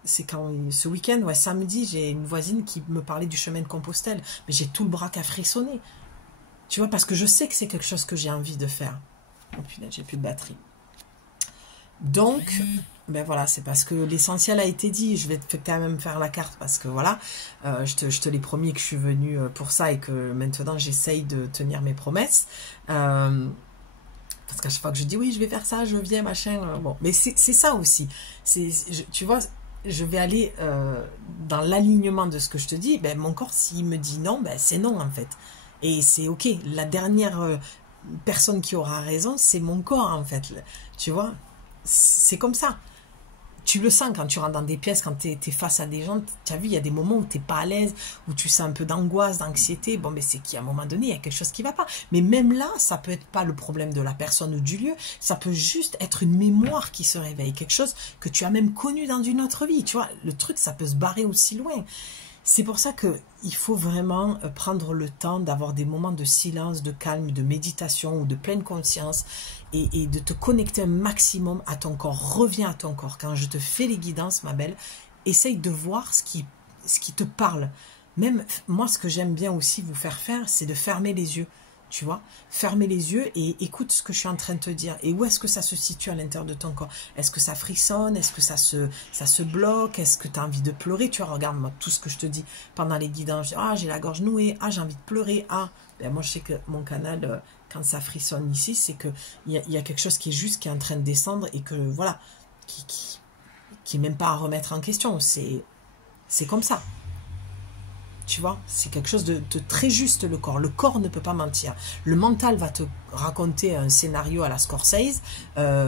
c'est quand ce week-end, ouais, samedi, j'ai une voisine qui me parlait du chemin de Compostelle, mais j'ai tout le bras qui a frissonné. Tu vois, parce que je sais que c'est quelque chose que j'ai envie de faire. Oh putain, j'ai plus de batterie. Donc, ben voilà, c'est parce que l'essentiel a été dit. Je vais quand même faire la carte parce que voilà, je te l'ai promis que je suis venue pour ça et que maintenant j'essaye de tenir mes promesses. Parce qu'à chaque fois que je dis oui, je vais faire ça, je viens, machin. Bon, mais c'est ça aussi. Tu vois, je vais aller dans l'alignement de ce que je te dis. Ben, mon corps, s'il me dit non, ben, c'est non en fait. Et c'est OK. La dernière personne qui aura raison, c'est mon corps en fait. Tu vois, c'est comme ça. Tu le sens quand tu rentres dans des pièces, quand tu es face à des gens. Tu as vu, il y a des moments où tu n'es pas à l'aise, où tu sens un peu d'angoisse, d'anxiété. Bon, mais c'est qu'à un moment donné, il y a quelque chose qui ne va pas. Mais même là, ça peut être pas le problème de la personne ou du lieu. Ça peut juste être une mémoire qui se réveille. Quelque chose que tu as même connu dans une autre vie. Tu vois, le truc, ça peut se barrer aussi loin. C'est pour ça qu'il faut vraiment prendre le temps d'avoir des moments de silence, de calme, de méditation ou de pleine conscience et de te connecter un maximum à ton corps. Reviens à ton corps. Quand je te fais les guidances, ma belle, essaye de voir ce qui te parle. Même moi, ce que j'aime bien aussi vous faire faire, c'est de fermer les yeux. Tu vois, fermer les yeux et écoute ce que je suis en train de te dire. Et où est-ce que ça se situe à l'intérieur de ton corps? Est-ce que ça frissonne? Est-ce que ça se bloque? Est-ce que tu as envie de pleurer? Tu vois, regarde moi, tout ce que je te dis pendant les guidances. Ah, j'ai la gorge nouée. Ah, j'ai envie de pleurer. Ah, ben, moi, je sais que mon canal, quand ça frissonne ici, c'est qu'il y a quelque chose qui est juste, qui est en train de descendre et que, voilà, qui est même pas à remettre en question. C'est comme ça. Tu vois, c'est quelque chose de très juste, le corps. Le corps ne peut pas mentir. Le mental va te raconter un scénario à la Scorsese,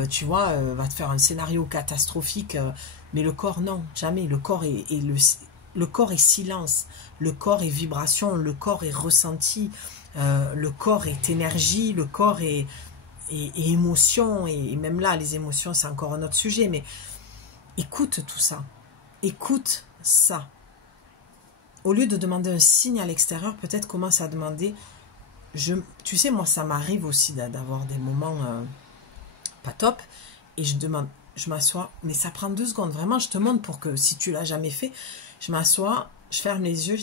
tu vois, va te faire un scénario catastrophique, mais le corps, non, jamais. Le corps le corps est silence, le corps est vibration, le corps est ressenti, le corps est énergie, le corps est émotion, et même là, les émotions, c'est encore un autre sujet, mais écoute tout ça. Écoute ça. Au lieu de demander un signe à l'extérieur, peut-être commence à demander... Tu sais, moi, ça m'arrive aussi d'avoir des moments pas top. Et je m'assois, mais ça prend 2 secondes. Vraiment, je te montre pour que, si tu l'as jamais fait, je m'assois, je ferme les yeux,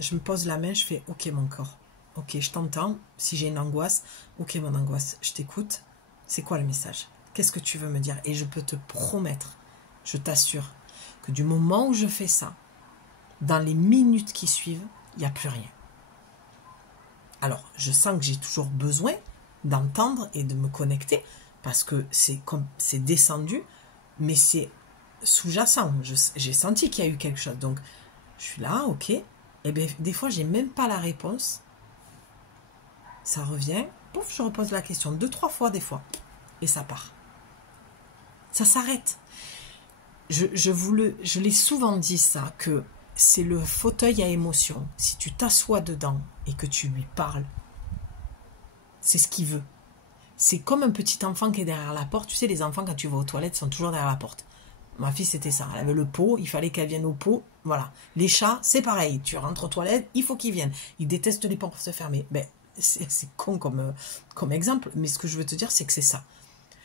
je me pose la main, je fais « Ok, mon corps. Ok, je t'entends. Si j'ai une angoisse, ok, mon angoisse, je t'écoute. C'est quoi le message? Qu'est-ce que tu veux me dire ?» Et je peux te promettre, je t'assure, que du moment où je fais ça, dans les minutes qui suivent, il n'y a plus rien. Alors, je sens que j'ai toujours besoin d'entendre et de me connecter, parce que c'est descendu, mais c'est sous-jacent. J'ai senti qu'il y a eu quelque chose. Donc, je suis là, ok. Et bien, des fois, j'ai même pas la réponse. Ça revient. Pouf, je repose la question 2-3 fois des fois. Et ça part. Ça s'arrête. Je l'ai souvent dit ça, que c'est le fauteuil à émotion. Si tu t'assois dedans et que tu lui parles, c'est ce qu'il veut. C'est comme un petit enfant qui est derrière la porte. Tu sais, les enfants, quand tu vas aux toilettes, sont toujours derrière la porte. Ma fille, c'était ça. Elle avait le pot, il fallait qu'elle vienne au pot. Voilà. Les chats, c'est pareil. Tu rentres aux toilettes, il faut qu'ils viennent. Ils détestent les portes fermées. Ben, c'est con comme exemple, mais ce que je veux te dire, c'est que c'est ça.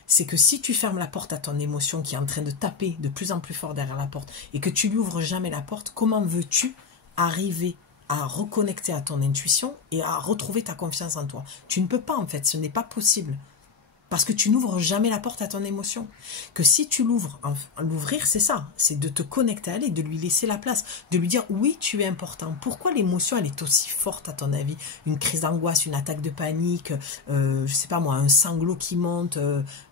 C'est que si tu fermes la porte à ton émotion qui est en train de taper de plus en plus fort derrière la porte et que tu lui ouvres jamais la porte, comment veux-tu arriver à reconnecter à ton intuition et à retrouver ta confiance en toi? Tu ne peux pas, en fait, ce n'est pas possible. Parce que tu n'ouvres jamais la porte à ton émotion. Que si tu l'ouvres, l'ouvrir, c'est ça. C'est de te connecter à elle et de lui laisser la place. De lui dire, oui, tu es important. Pourquoi l'émotion, elle est aussi forte à ton avis? Une crise d'angoisse, une attaque de panique, je sais pas moi, un sanglot qui monte.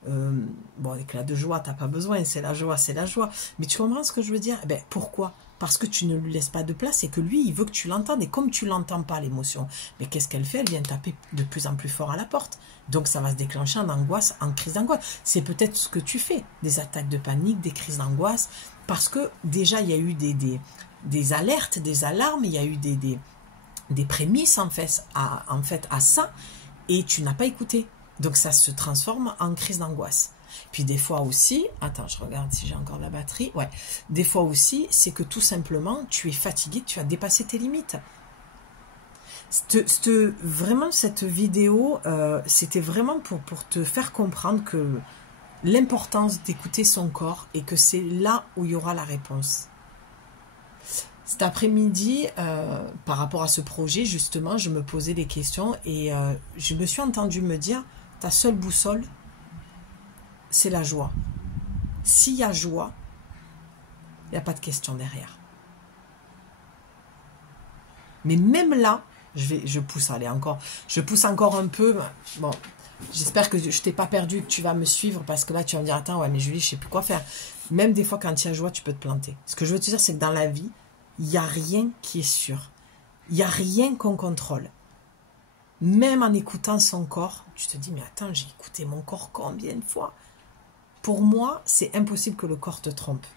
Bon, l'éclat de joie, t'as pas besoin, c'est la joie, c'est la joie. Mais tu comprends ce que je veux dire? Eh ben, pourquoi? Parce que tu ne lui laisses pas de place et que lui, il veut que tu l'entendes. Et comme tu l'entends pas, l'émotion, mais qu'est-ce qu'elle fait? Elle vient taper de plus en plus fort à la porte. Donc ça va se déclencher en angoisse, en crise d'angoisse. C'est peut-être ce que tu fais, des attaques de panique, des crises d'angoisse, parce que déjà il y a eu des alertes, des alarmes, il y a eu des prémices en fait à ça, et tu n'as pas écouté. Donc ça se transforme en crise d'angoisse. Puis des fois aussi, attends, je regarde si j'ai encore la batterie, ouais, des fois aussi, c'est que tout simplement, tu es fatigué, tu as dépassé tes limites. Vraiment, cette vidéo, c'était vraiment pour te faire comprendre que l'importance d'écouter son corps et que c'est là où il y aura la réponse. Cet après-midi, par rapport à ce projet, justement, je me posais des questions et je me suis entendue me dire, ta seule boussole, c'est la joie. S'il y a joie, il n'y a pas de question derrière. Mais même là, je pousse, allez, encore. Je pousse encore un peu. Bon, j'espère que je t'ai pas perdu, que tu vas me suivre, parce que là, tu vas me dire, attends, ouais, mais Julie, je sais plus quoi faire. Même des fois, quand il y a joie, tu peux te planter. Ce que je veux te dire, c'est que dans la vie, il n'y a rien qui est sûr. Il n'y a rien qu'on contrôle. Même en écoutant son corps, tu te dis, mais attends, j'ai écouté mon corps combien de fois? Pour moi, c'est impossible que le corps te trompe.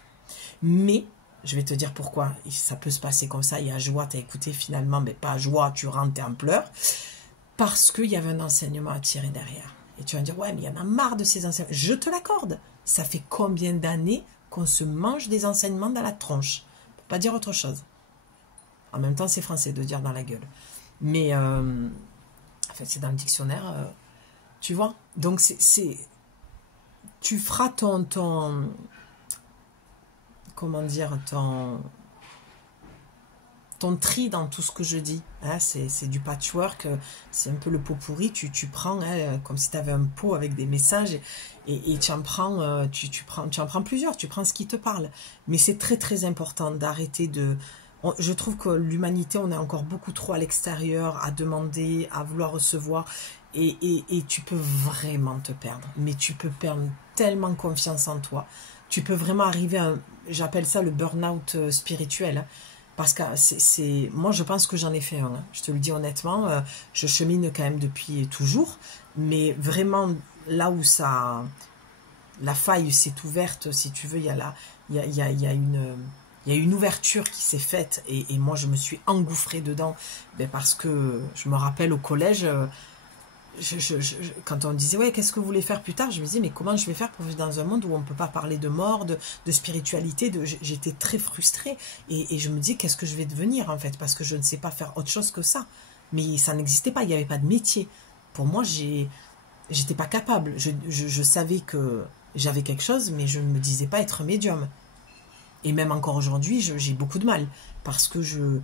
Mais, je vais te dire pourquoi ça peut se passer comme ça. Il y a joie, tu as écouté finalement, mais pas joie, tu rentres, t'es en pleurs. Parce qu'il y avait un enseignement à tirer derrière. Et tu vas me dire, ouais, mais il y en a marre de ces enseignements. Je te l'accorde. Ça fait combien d'années qu'on se mange des enseignements dans la tronche? Pour pas dire autre chose. En même temps, c'est français de dire dans la gueule. Mais, en fait, c'est dans le dictionnaire, tu vois. Donc, tu feras comment dire, ton tri dans tout ce que je dis. Hein, c'est du patchwork, c'est un peu le pot pourri. Tu prends, hein, comme si tu avais un pot avec des messages et tu en prends, tu en prends plusieurs, tu prends ce qui te parle. Mais c'est très très important d'arrêter de... Je trouve que l'humanité, on est encore beaucoup trop à l'extérieur, à demander, à vouloir recevoir. Et tu peux vraiment te perdre. Mais tu peux perdre tellement confiance en toi. Tu peux vraiment arriver à... J'appelle ça le burn-out spirituel. Hein, parce que moi, je pense que j'en ai fait un. Hein, je te le dis honnêtement. Je chemine quand même depuis toujours. Mais vraiment, là où la faille s'est ouverte, si tu veux, il y a une ouverture qui s'est faite. Et moi, je me suis engouffrée dedans. Ben parce que je me rappelle au collège... quand on disait, ouais, qu'est-ce que vous voulez faire plus tard? Je me disais, mais comment je vais faire pour vivre dans un monde où on ne peut pas parler de mort, de spiritualité, j'étais très frustrée. Et je me dis, qu'est-ce que je vais devenir, en fait? Parce que je ne sais pas faire autre chose que ça. Mais ça n'existait pas, il n'y avait pas de métier. Pour moi, j'étais pas capable. Je savais que j'avais quelque chose, mais je ne me disais pas être médium. Et même encore aujourd'hui, j'ai beaucoup de mal. Parce que je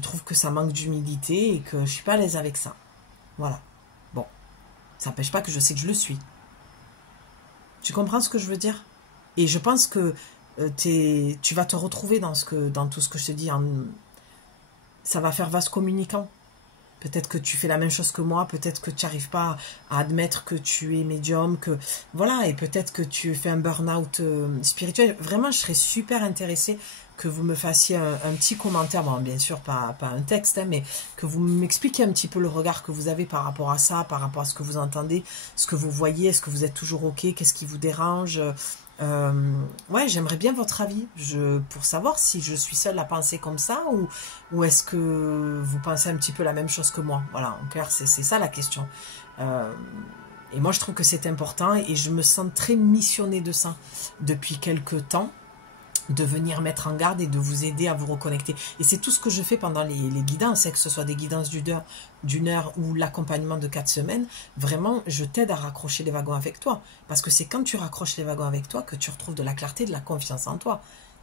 trouve que ça manque d'humilité et que je ne suis pas à l'aise avec ça. Voilà. Ça n'empêche pas que je sais que je le suis. Tu comprends ce que je veux dire? Et je pense que tu vas te retrouver dans tout ce que je te dis. Ça va faire vase communicant. Peut-être que tu fais la même chose que moi, peut-être que tu n'arrives pas à admettre que tu es médium, que voilà, et peut-être que tu fais un burn-out spirituel. Vraiment, je serais super intéressée que vous me fassiez un petit commentaire, bon, bien sûr pas un texte, hein, mais que vous m'expliquiez un petit peu le regard que vous avez par rapport à ça, par rapport à ce que vous entendez, ce que vous voyez, est-ce que vous êtes toujours ok, qu'est-ce qui vous dérange. Ouais, j'aimerais bien votre avis, pour savoir si je suis seule à penser comme ça, ou est-ce que vous pensez un petit peu la même chose que moi. Voilà, en clair, c'est ça la question. Et moi, je trouve que c'est important, et je me sens très missionnée de ça depuis quelques temps, de venir mettre en garde et de vous aider à vous reconnecter. Et c'est tout ce que je fais pendant les guidances, que ce soit des guidances d'une heure ou l'accompagnement de 4 semaines. Vraiment, je t'aide à raccrocher les wagons avec toi. Parce que c'est quand tu raccroches les wagons avec toi que tu retrouves de la clarté, de la confiance en toi.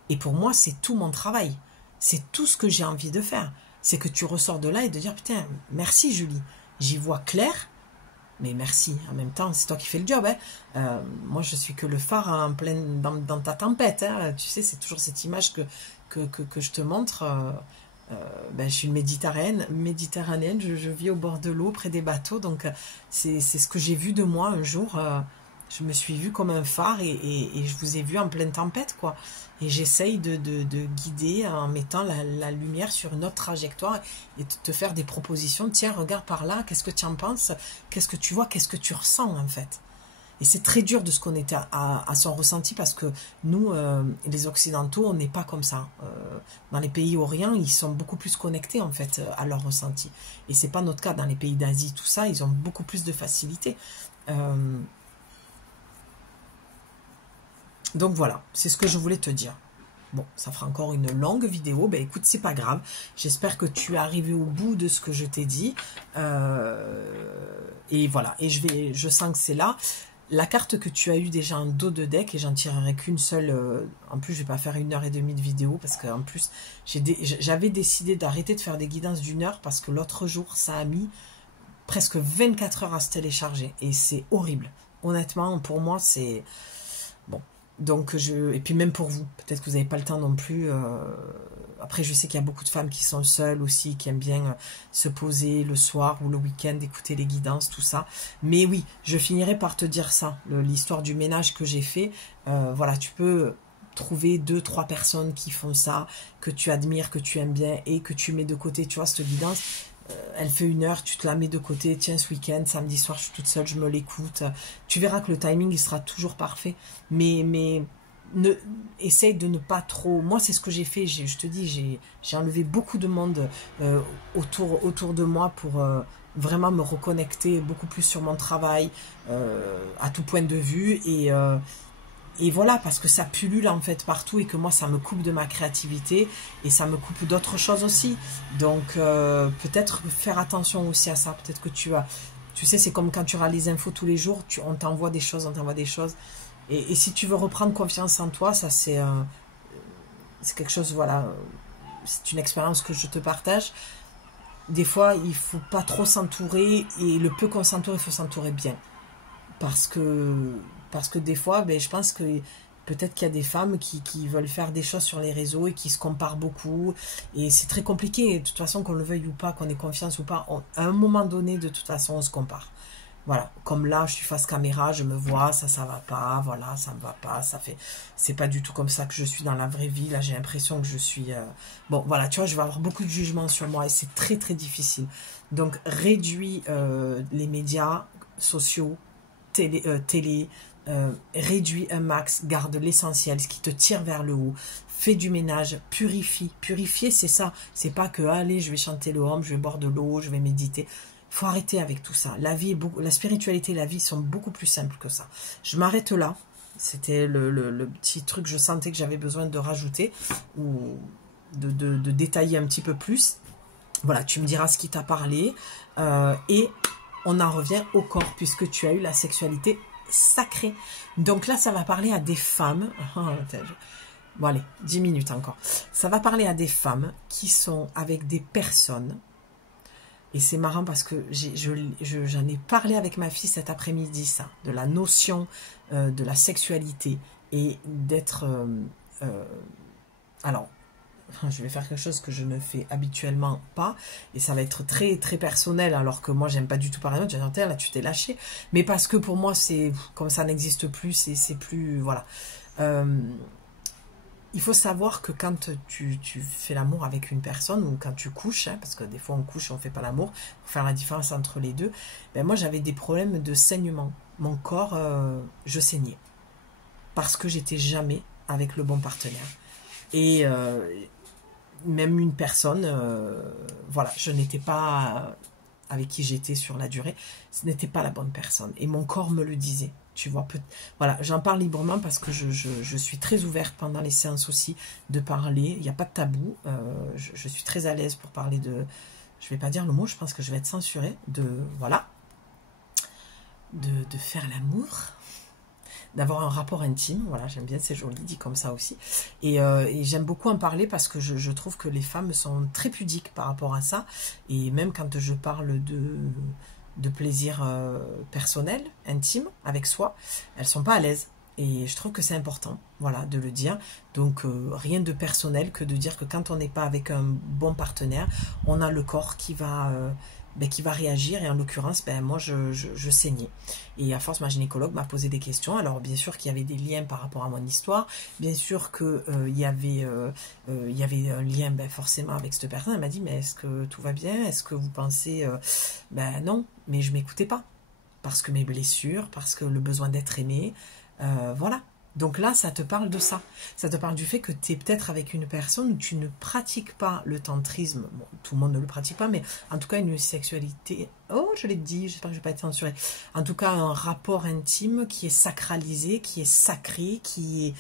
Et pour moi, c'est tout mon travail. C'est tout ce que j'ai envie de faire. C'est que tu ressors de là et de dire, putain, merci Julie. J'y vois clair. Mais merci, en même temps, c'est toi qui fais le job. Hein. Moi, je suis que le phare en pleine, dans ta tempête. Hein. Tu sais, c'est toujours cette image que je te montre. Ben, je suis une méditerranéenne, je vis au bord de l'eau, près des bateaux. Donc, c'est ce que j'ai vu de moi un jour. Je me suis vue comme un phare et je vous ai vu en pleine tempête, quoi. Et j'essaye de guider en mettant la lumière sur une autre trajectoire et de te faire des propositions. Tiens, regarde par là, qu'est-ce que tu en penses? Qu'est-ce que tu vois? Qu'est-ce que tu ressens, en fait? Et c'est très dur de se connecter à son ressenti parce que nous, les Occidentaux, on n'est pas comme ça. Dans les pays orients, ils sont beaucoup plus connectés, en fait, à leur ressenti. Et c'est pas notre cas. Dans les pays d'Asie, tout ça, ils ont beaucoup plus de facilité. Donc voilà, c'est ce que je voulais te dire. Bon, ça fera encore une longue vidéo. Ben écoute, c'est pas grave. J'espère que tu es arrivé au bout de ce que je t'ai dit. Et voilà, et je sens que c'est là. La carte que tu as eue déjà en dos de deck, et j'en tirerai qu'une seule. En plus, je vais pas faire 1h30 de vidéo parce qu'en plus, j'avais décidé d'arrêter de faire des guidances d'1 heure parce que l'autre jour, ça a mis presque 24 heures à se télécharger. Et c'est horrible. Honnêtement, pour moi, c'est... Bon. Donc, et puis même pour vous, peut-être que vous n'avez pas le temps non plus. Après, je sais qu'il y a beaucoup de femmes qui sont seules aussi, qui aiment bien se poser le soir ou le week-end, écouter les guidances, tout ça. Mais oui, je finirai par te dire ça, l'histoire du ménage que j'ai fait. Voilà, tu peux trouver 2-3 personnes qui font ça, que tu admires, que tu aimes bien et que tu mets de côté, tu vois, cette guidance. Elle fait 1 heure, tu te la mets de côté, tiens, ce week-end, samedi soir, je suis toute seule, je me l'écoute. Tu verras que le timing, il sera toujours parfait. Mais essaye de ne pas trop... Moi, c'est ce que j'ai fait, je te dis, j'ai enlevé beaucoup de monde autour de moi pour vraiment me reconnecter beaucoup plus sur mon travail, à tout point de vue, et voilà, parce que ça pullule en fait partout et que moi ça me coupe de ma créativité et ça me coupe d'autres choses aussi. Donc peut-être faire attention aussi à ça. Peut-être que tu sais, c'est comme quand tu auras les infos tous les jours, on t'envoie des choses, Et si tu veux reprendre confiance en toi, ça c'est quelque chose, voilà, c'est une expérience que je te partage. Des fois, il faut pas trop s'entourer et le peu qu'on s'entoure, il faut s'entourer bien. Parce que des fois, ben, je pense que peut-être qu'il y a des femmes qui veulent faire des choses sur les réseaux et qui se comparent beaucoup. Et c'est très compliqué. De toute façon, qu'on le veuille ou pas, qu'on ait confiance ou pas, à un moment donné, de toute façon, on se compare. Voilà. Comme là, je suis face caméra, je me vois, ça va pas, voilà, ça me va pas, c'est pas du tout comme ça que je suis dans la vraie vie. Là, j'ai l'impression que je suis... Bon, voilà, tu vois, je vais avoir beaucoup de jugement sur moi et c'est très, très difficile. Donc, réduis les médias sociaux, télé, réduis un max, garde l'essentiel, ce qui te tire vers le haut, fais du ménage, purifie. Purifier, c'est ça. C'est pas que, allez, je vais chanter le home, je vais boire de l'eau, je vais méditer. Faut arrêter avec tout ça. La vie, la spiritualité et la vie sont beaucoup plus simples que ça. Je m'arrête là. C'était le petit truc que je sentais que j'avais besoin de rajouter ou de détailler un petit peu plus. Voilà, tu me diras ce qui t'a parlé. Et on en revient au corps puisque tu as eu la sexualité sacrée. Donc là, ça va parler à des femmes. Bon, allez, 10 minutes encore. Ça va parler à des femmes qui sont avec des personnes. Et c'est marrant parce que j'en ai parlé avec ma fille cet après-midi, ça, de la notion de la sexualité et d'être... alors, je vais faire quelque chose que je ne fais habituellement pas, et ça va être très très personnel, alors que moi j'aime pas du tout parler d'autres, j'ai dit, là tu t'es lâché, mais parce que pour moi c'est, comme ça n'existe plus, c'est plus, voilà. Il faut savoir que quand tu fais l'amour avec une personne, ou quand tu couches, hein, parce que des fois on couche et on fait pas l'amour, pour faire la différence entre les deux, ben moi j'avais des problèmes de saignement, mon corps, je saignais, parce que j'étais jamais avec le bon partenaire. Et même une personne, voilà, je n'étais pas avec qui j'étais sur la durée, ce n'était pas la bonne personne. Et mon corps me le disait, tu vois. Voilà, j'en parle librement parce que je suis très ouverte pendant les séances aussi de parler. Il n'y a pas de tabou. Je suis très à l'aise pour parler de... Je vais pas dire le mot, je pense que je vais être censurée. Voilà. De faire l'amour, d'avoir un rapport intime, voilà, j'aime bien, c'est joli dit comme ça aussi, et j'aime beaucoup en parler parce que je trouve que les femmes sont très pudiques par rapport à ça, et même quand je parle de plaisir personnel, intime, avec soi, elles sont pas à l'aise, et je trouve que c'est important, voilà, de le dire. Donc rien de personnel que de dire que quand on n'est pas avec un bon partenaire, on a le corps qui va réagir, et en l'occurrence, moi je saignais. Et à force, ma gynécologue m'a posé des questions. Alors bien sûr qu'il y avait des liens par rapport à mon histoire, bien sûr qu'il y avait un lien forcément avec cette personne. Elle m'a dit, mais est-ce que tout va bien? Est-ce que vous pensez... non, mais je m'écoutais pas. Parce que mes blessures, parce que le besoin d'être aimé, voilà. Donc là, ça te parle de ça. Ça te parle du fait que tu es peut-être avec une personne où tu ne pratiques pas le tantrisme. Bon, tout le monde ne le pratique pas, mais en tout cas, une sexualité... Oh, je l'ai dit, j'espère que je ne vais pas être censurée. En tout cas, un rapport intime qui est sacralisé, qui est sacré, qui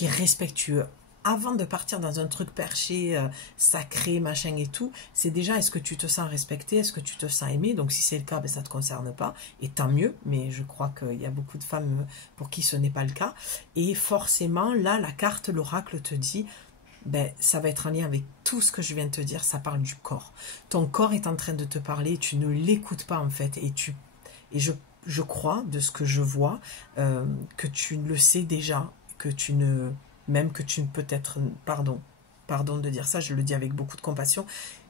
est respectueux. Avant de partir dans un truc perché, sacré, machin et tout, c'est déjà, est-ce que tu te sens respecté, est-ce que tu te sens aimé? Donc si c'est le cas, ça ne te concerne pas, et tant mieux, mais je crois qu'il y a beaucoup de femmes pour qui ce n'est pas le cas. Et forcément, là, la carte, l'oracle te dit, ça va être en lien avec tout ce que je viens de te dire, ça parle du corps. Ton corps est en train de te parler, tu ne l'écoutes pas en fait, et je crois, de ce que je vois, que tu le sais déjà, que tu ne... Même que tu ne peux être, pardon de dire ça, je le dis avec beaucoup de compassion,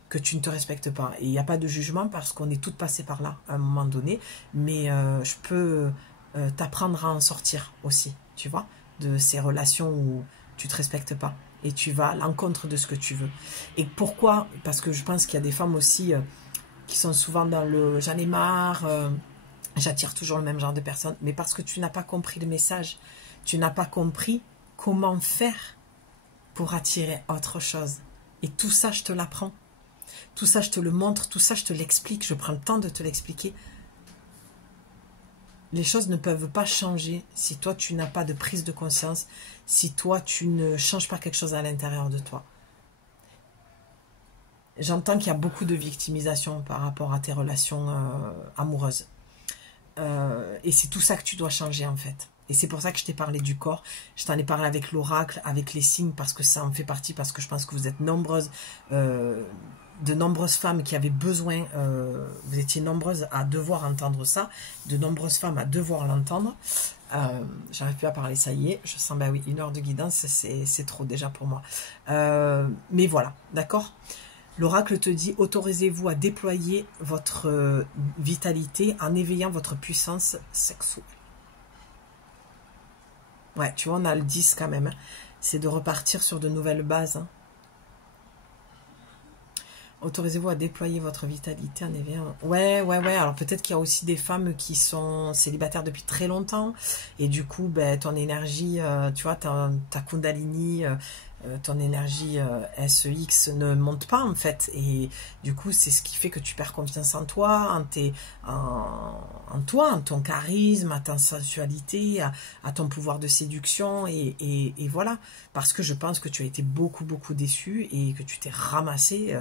que tu ne te respectes pas. Et il n'y a pas de jugement parce qu'on est toutes passées par là à un moment donné, mais je peux t'apprendre à en sortir aussi, tu vois, de ces relations où tu ne te respectes pas et tu vas à l'encontre de ce que tu veux. Et pourquoi? Parce que je pense qu'il y a des femmes aussi qui sont souvent dans le « j'en ai marre », j'attire toujours le même genre de personnes, mais parce que tu n'as pas compris le message, tu n'as pas compris comment faire pour attirer autre chose. Et tout ça, je te l'apprends. Tout ça, je te le montre. Tout ça, je te l'explique. Je prends le temps de te l'expliquer. Les choses ne peuvent pas changer si toi, tu n'as pas de prise de conscience, si toi, tu ne changes pas quelque chose à l'intérieur de toi. J'entends qu'il y a beaucoup de victimisation par rapport à tes relations amoureuses. Et c'est tout ça que tu dois changer, en fait. Et c'est pour ça que je t'ai parlé du corps. Je t'en ai parlé avec l'oracle, avec les signes, parce que ça en fait partie, parce que je pense que vous êtes nombreuses, de nombreuses femmes qui avaient besoin, vous étiez nombreuses à devoir entendre ça, de nombreuses femmes à devoir l'entendre. J'arrive plus à parler, ça y est, je sens, oui, 1 heure de guidance, c'est trop déjà pour moi. Mais voilà, d'accord ? L'oracle te dit, autorisez-vous à déployer votre vitalité en éveillant votre puissance sexuelle. Ouais, tu vois, on a le 10 quand même. Hein. C'est de repartir sur de nouvelles bases. Hein. Autorisez-vous à déployer votre vitalité en éveillant. Ouais. Alors peut-être qu'il y a aussi des femmes qui sont célibataires depuis très longtemps. Et du coup, ton énergie, tu vois, ta Kundalini, ton énergie SEX ne monte pas en fait. Et du coup, c'est ce qui fait que tu perds confiance en toi, en toi, en ton charisme, à ta sensualité, à ton pouvoir de séduction. Et voilà. Parce que je pense que tu as été beaucoup déçu et que tu t'es ramassé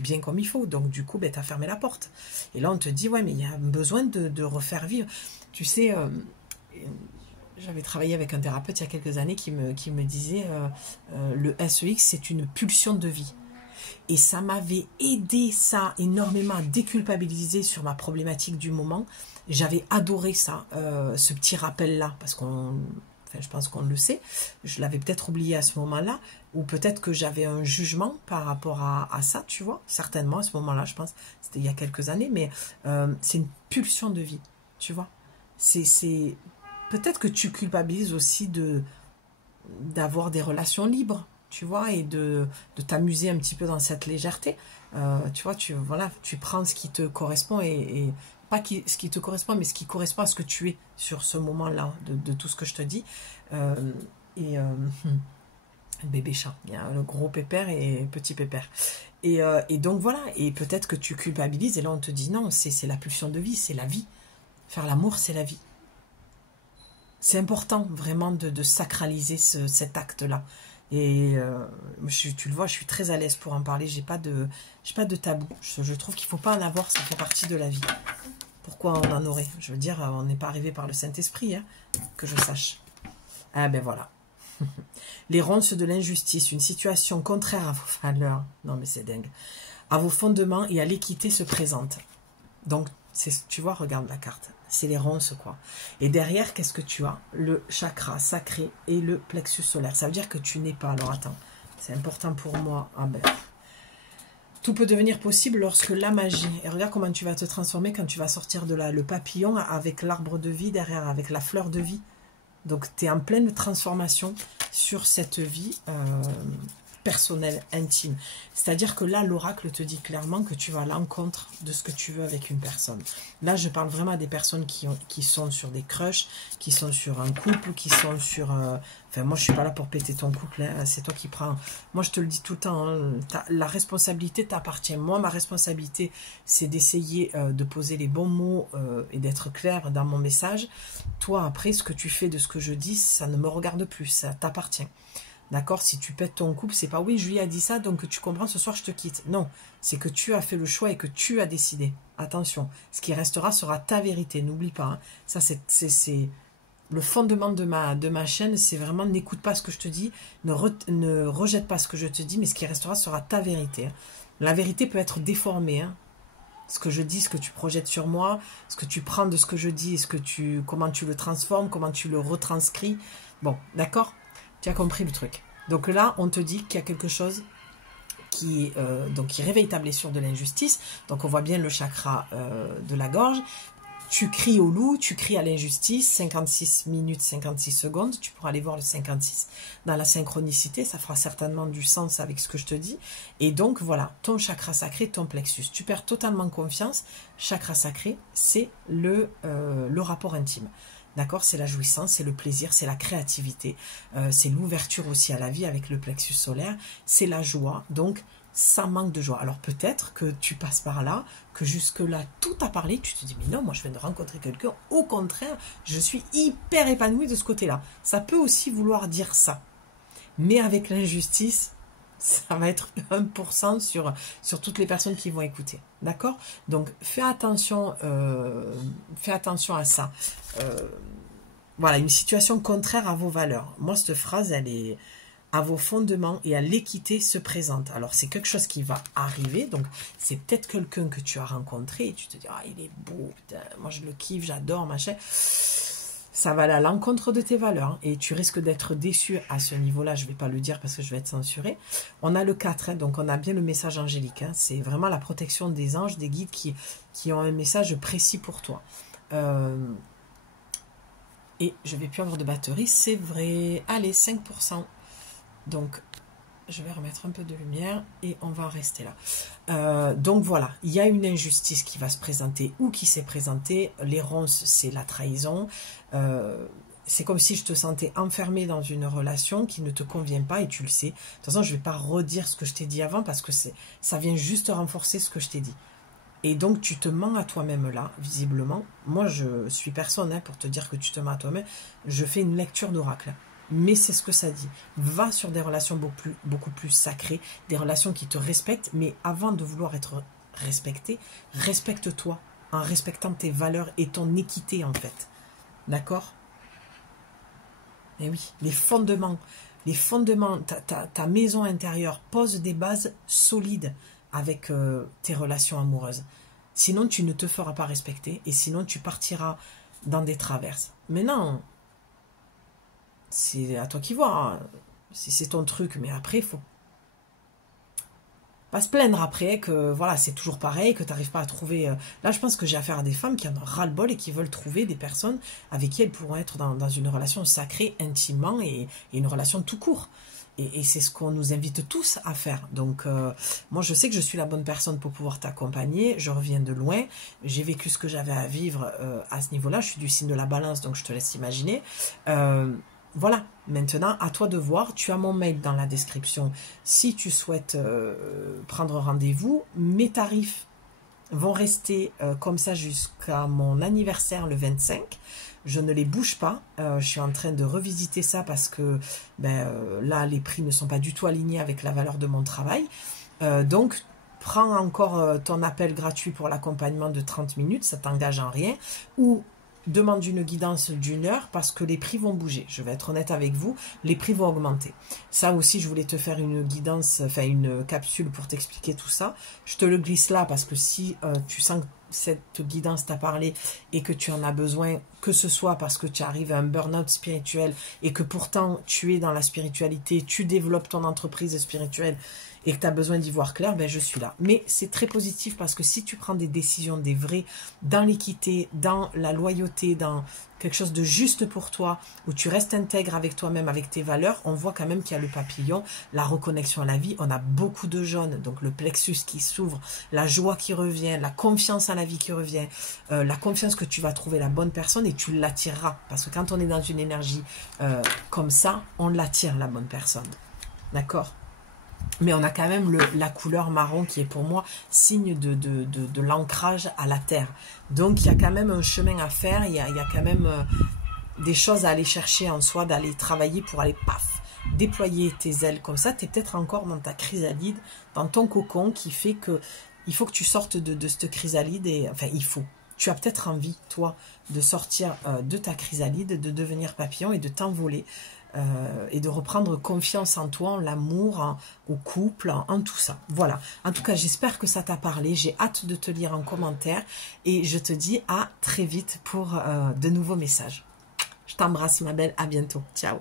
bien comme il faut. Donc du coup, tu as fermé la porte. Et là, on te dit, ouais, mais il y a besoin de refaire vivre. Tu sais... j'avais travaillé avec un thérapeute il y a quelques années qui me disait le SEX, c'est une pulsion de vie. Et ça m'avait aidé, ça, énormément à déculpabiliser sur ma problématique du moment. J'avais adoré ça, ce petit rappel-là, parce qu'on enfin je pense qu'on le sait, je l'avais peut-être oublié à ce moment-là, ou peut-être que j'avais un jugement par rapport à ça, tu vois, certainement à ce moment-là, je pense, c'était il y a quelques années, mais c'est une pulsion de vie, tu vois. C'est peut-être que tu culpabilises aussi d'avoir des relations libres, tu vois, et de t'amuser un petit peu dans cette légèreté. Tu vois, voilà, tu prends ce qui te correspond et pas ce qui te correspond, mais ce qui correspond à ce que tu es sur ce moment-là, de tout ce que je te dis. Euh, et bébé chat, il y a le gros pépère et petit pépère. Et donc voilà, et peut-être que tu culpabilises, et là on te dit non, c'est la pulsion de vie, c'est la vie. Faire l'amour, c'est la vie. C'est important vraiment de sacraliser cet acte-là. Et tu le vois, je suis très à l'aise pour en parler. J'ai pas de tabou. Je trouve qu'il faut pas en avoir, ça fait partie de la vie. Pourquoi on en aurait? Je veux dire, on n'est pas arrivé par le Saint-Esprit, hein, que je sache. Ah ben voilà. Les ronces de l'injustice, une situation contraire à vos valeurs. Non mais c'est dingue. À vos fondements et à l'équité se présente. Donc, tu vois, regarde la carte. C'est les ronces, quoi. Et derrière, qu'est-ce que tu as? Le chakra sacré et le plexus solaire. Ça veut dire que tu n'es pas. Alors, attends. C'est important pour moi. Ah ben. Tout peut devenir possible lorsque la magie... Et regarde comment tu vas te transformer quand tu vas sortir de là. Le papillon avec l'arbre de vie derrière, avec la fleur de vie. Donc, tu es en pleine transformation sur cette vie personnelle, intime. C'est-à-dire que là, l'oracle te dit clairement que tu vas à l'encontre de ce que tu veux avec une personne. Là, je parle vraiment des personnes qui sont sur des crushs, qui sont sur un couple, qui sont sur... Enfin, moi, je suis pas là pour péter ton couple, hein, c'est toi qui prends... Moi, je te le dis tout le temps, hein, la responsabilité t'appartient. Moi, ma responsabilité, c'est d'essayer de poser les bons mots et d'être clair dans mon message. Toi, après, ce que tu fais de ce que je dis, ça ne me regarde plus, ça t'appartient. D'accord? Si tu pètes ton couple, c'est pas oui, je lui ai dit ça, donc tu comprends, ce soir je te quitte. Non, c'est que tu as fait le choix et que tu as décidé. Attention, ce qui restera sera ta vérité, n'oublie pas. Hein. Ça, c'est le fondement de ma chaîne, c'est vraiment n'écoute pas ce que je te dis, ne rejette pas ce que je te dis, mais ce qui restera sera ta vérité. Hein. La vérité peut être déformée. Hein. Ce que je dis, ce que tu projettes sur moi, ce que tu prends de ce que je dis, comment tu le transformes, comment tu le retranscris. Bon, d'accord? Tu as compris le truc. Donc là, on te dit qu'il y a quelque chose qui réveille ta blessure de l'injustice. Donc on voit bien le chakra de la gorge. Tu cries au loup, tu cries à l'injustice, 56 minutes, 56 secondes. Tu pourras aller voir le 56 dans la synchronicité. Ça fera certainement du sens avec ce que je te dis. Et donc voilà, ton chakra sacré, ton plexus. Tu perds totalement confiance. Chakra sacré, c'est le rapport intime. D'accord, c'est la jouissance, c'est le plaisir, c'est la créativité, c'est l'ouverture aussi à la vie avec le plexus solaire, c'est la joie, donc ça manque de joie. Alors peut-être que tu passes par là, que jusque-là tout a parlé, tu te dis mais non, moi je viens de rencontrer quelqu'un, au contraire, je suis hyper épanouie de ce côté-là. Ça peut aussi vouloir dire ça, mais avec l'injustice, ça va être 1% sur toutes les personnes qui vont écouter. D'accord? Donc, fais attention à ça. Voilà, une situation contraire à vos valeurs. Moi, cette phrase, elle est à vos fondements et à l'équité se présente. Alors, c'est quelque chose qui va arriver. Donc, c'est peut-être quelqu'un que tu as rencontré et tu te dis, ah, il est beau, putain, moi je le kiffe, j'adore, machin. Ça va aller à l'encontre de tes valeurs et tu risques d'être déçu à ce niveau-là. Je ne vais pas le dire parce que je vais être censurée. On a le 4, hein, donc on a bien le message angélique. Hein, c'est vraiment la protection des anges, des guides qui ont un message précis pour toi. Et je ne vais plus avoir de batterie, c'est vrai. Allez, 5%. Donc, je vais remettre un peu de lumière et on va en rester là. Donc voilà, il y a une injustice qui va se présenter ou qui s'est présentée. Les ronces, c'est la trahison. C'est comme si je te sentais enfermé dans une relation qui ne te convient pas et tu le sais. De toute façon, je ne vais pas redire ce que je t'ai dit avant parce que ça vient juste renforcer ce que je t'ai dit. Et donc, tu te mens à toi-même là, visiblement. Moi, je suis personne hein, pour te dire que tu te mens à toi-même. Je fais une lecture d'oracle. Mais c'est ce que ça dit. Va sur des relations beaucoup plus sacrées, des relations qui te respectent, mais avant de vouloir être respecté, respecte-toi en respectant tes valeurs et ton équité en fait. D'accord? Et oui, les fondements, ta maison intérieure pose des bases solides avec tes relations amoureuses. Sinon, tu ne te feras pas respecter et sinon, tu partiras dans des traverses. Mais non, c'est à toi qui vois, hein. Si c'est ton truc, mais après, il faut pas se plaindre après que voilà, c'est toujours pareil, que tu n'arrives pas à trouver... Là, je pense que j'ai affaire à des femmes qui en ont ras-le-bol et qui veulent trouver des personnes avec qui elles pourront être dans une relation sacrée, intimement, et une relation tout court. Et c'est ce qu'on nous invite tous à faire. Donc, moi, je sais que je suis la bonne personne pour pouvoir t'accompagner. Je reviens de loin. J'ai vécu ce que j'avais à vivre à ce niveau-là. Je suis du signe de la balance, donc je te laisse imaginer. Voilà, maintenant, à toi de voir. Tu as mon mail dans la description si tu souhaites prendre rendez-vous. Mes tarifs vont rester comme ça jusqu'à mon anniversaire le 25. Je ne les bouge pas. Je suis en train de revisiter ça parce que là, les prix ne sont pas du tout alignés avec la valeur de mon travail. Donc, prends encore ton appel gratuit pour l'accompagnement de 30 minutes, ça t'engage en rien. Ou demande une guidance d'1 heure parce que les prix vont bouger. Je vais être honnête avec vous, les prix vont augmenter. Ça aussi, je voulais te faire une guidance, enfin une capsule pour t'expliquer tout ça. Je te le glisse là parce que si tu sens que cette guidance t'a parlé et que tu en as besoin, que ce soit parce que tu arrives à un burn-out spirituel et que pourtant tu es dans la spiritualité, tu développes ton entreprise spirituelle et que tu as besoin d'y voir clair, ben je suis là. Mais c'est très positif parce que si tu prends des décisions, des vraies, dans l'équité, dans la loyauté, dans quelque chose de juste pour toi, où tu restes intègre avec toi-même, avec tes valeurs, on voit quand même qu'il y a le papillon, la reconnexion à la vie, on a beaucoup de jaune, donc le plexus qui s'ouvre, la joie qui revient, la confiance à la vie qui revient, la confiance que tu vas trouver la bonne personne et tu l'attireras. Parce que quand on est dans une énergie comme ça, on l'attire la bonne personne. D'accord ? Mais on a quand même la couleur marron qui est pour moi signe de l'ancrage à la terre. Donc il y a quand même un chemin à faire, il y a quand même des choses à aller chercher en soi, d'aller travailler pour aller paf, déployer tes ailes comme ça. Tu es peut-être encore dans ta chrysalide, dans ton cocon qui fait que il faut que tu sortes de cette chrysalide. Et enfin il faut. Tu as peut-être envie, toi, de sortir de ta chrysalide, de devenir papillon et de t'envoler. Et de reprendre confiance en toi, en l'amour, au couple, en tout ça. Voilà. En tout cas, j'espère que ça t'a parlé. J'ai hâte de te lire en commentaire. Et je te dis à très vite pour de nouveaux messages. Je t'embrasse, ma belle. À bientôt. Ciao.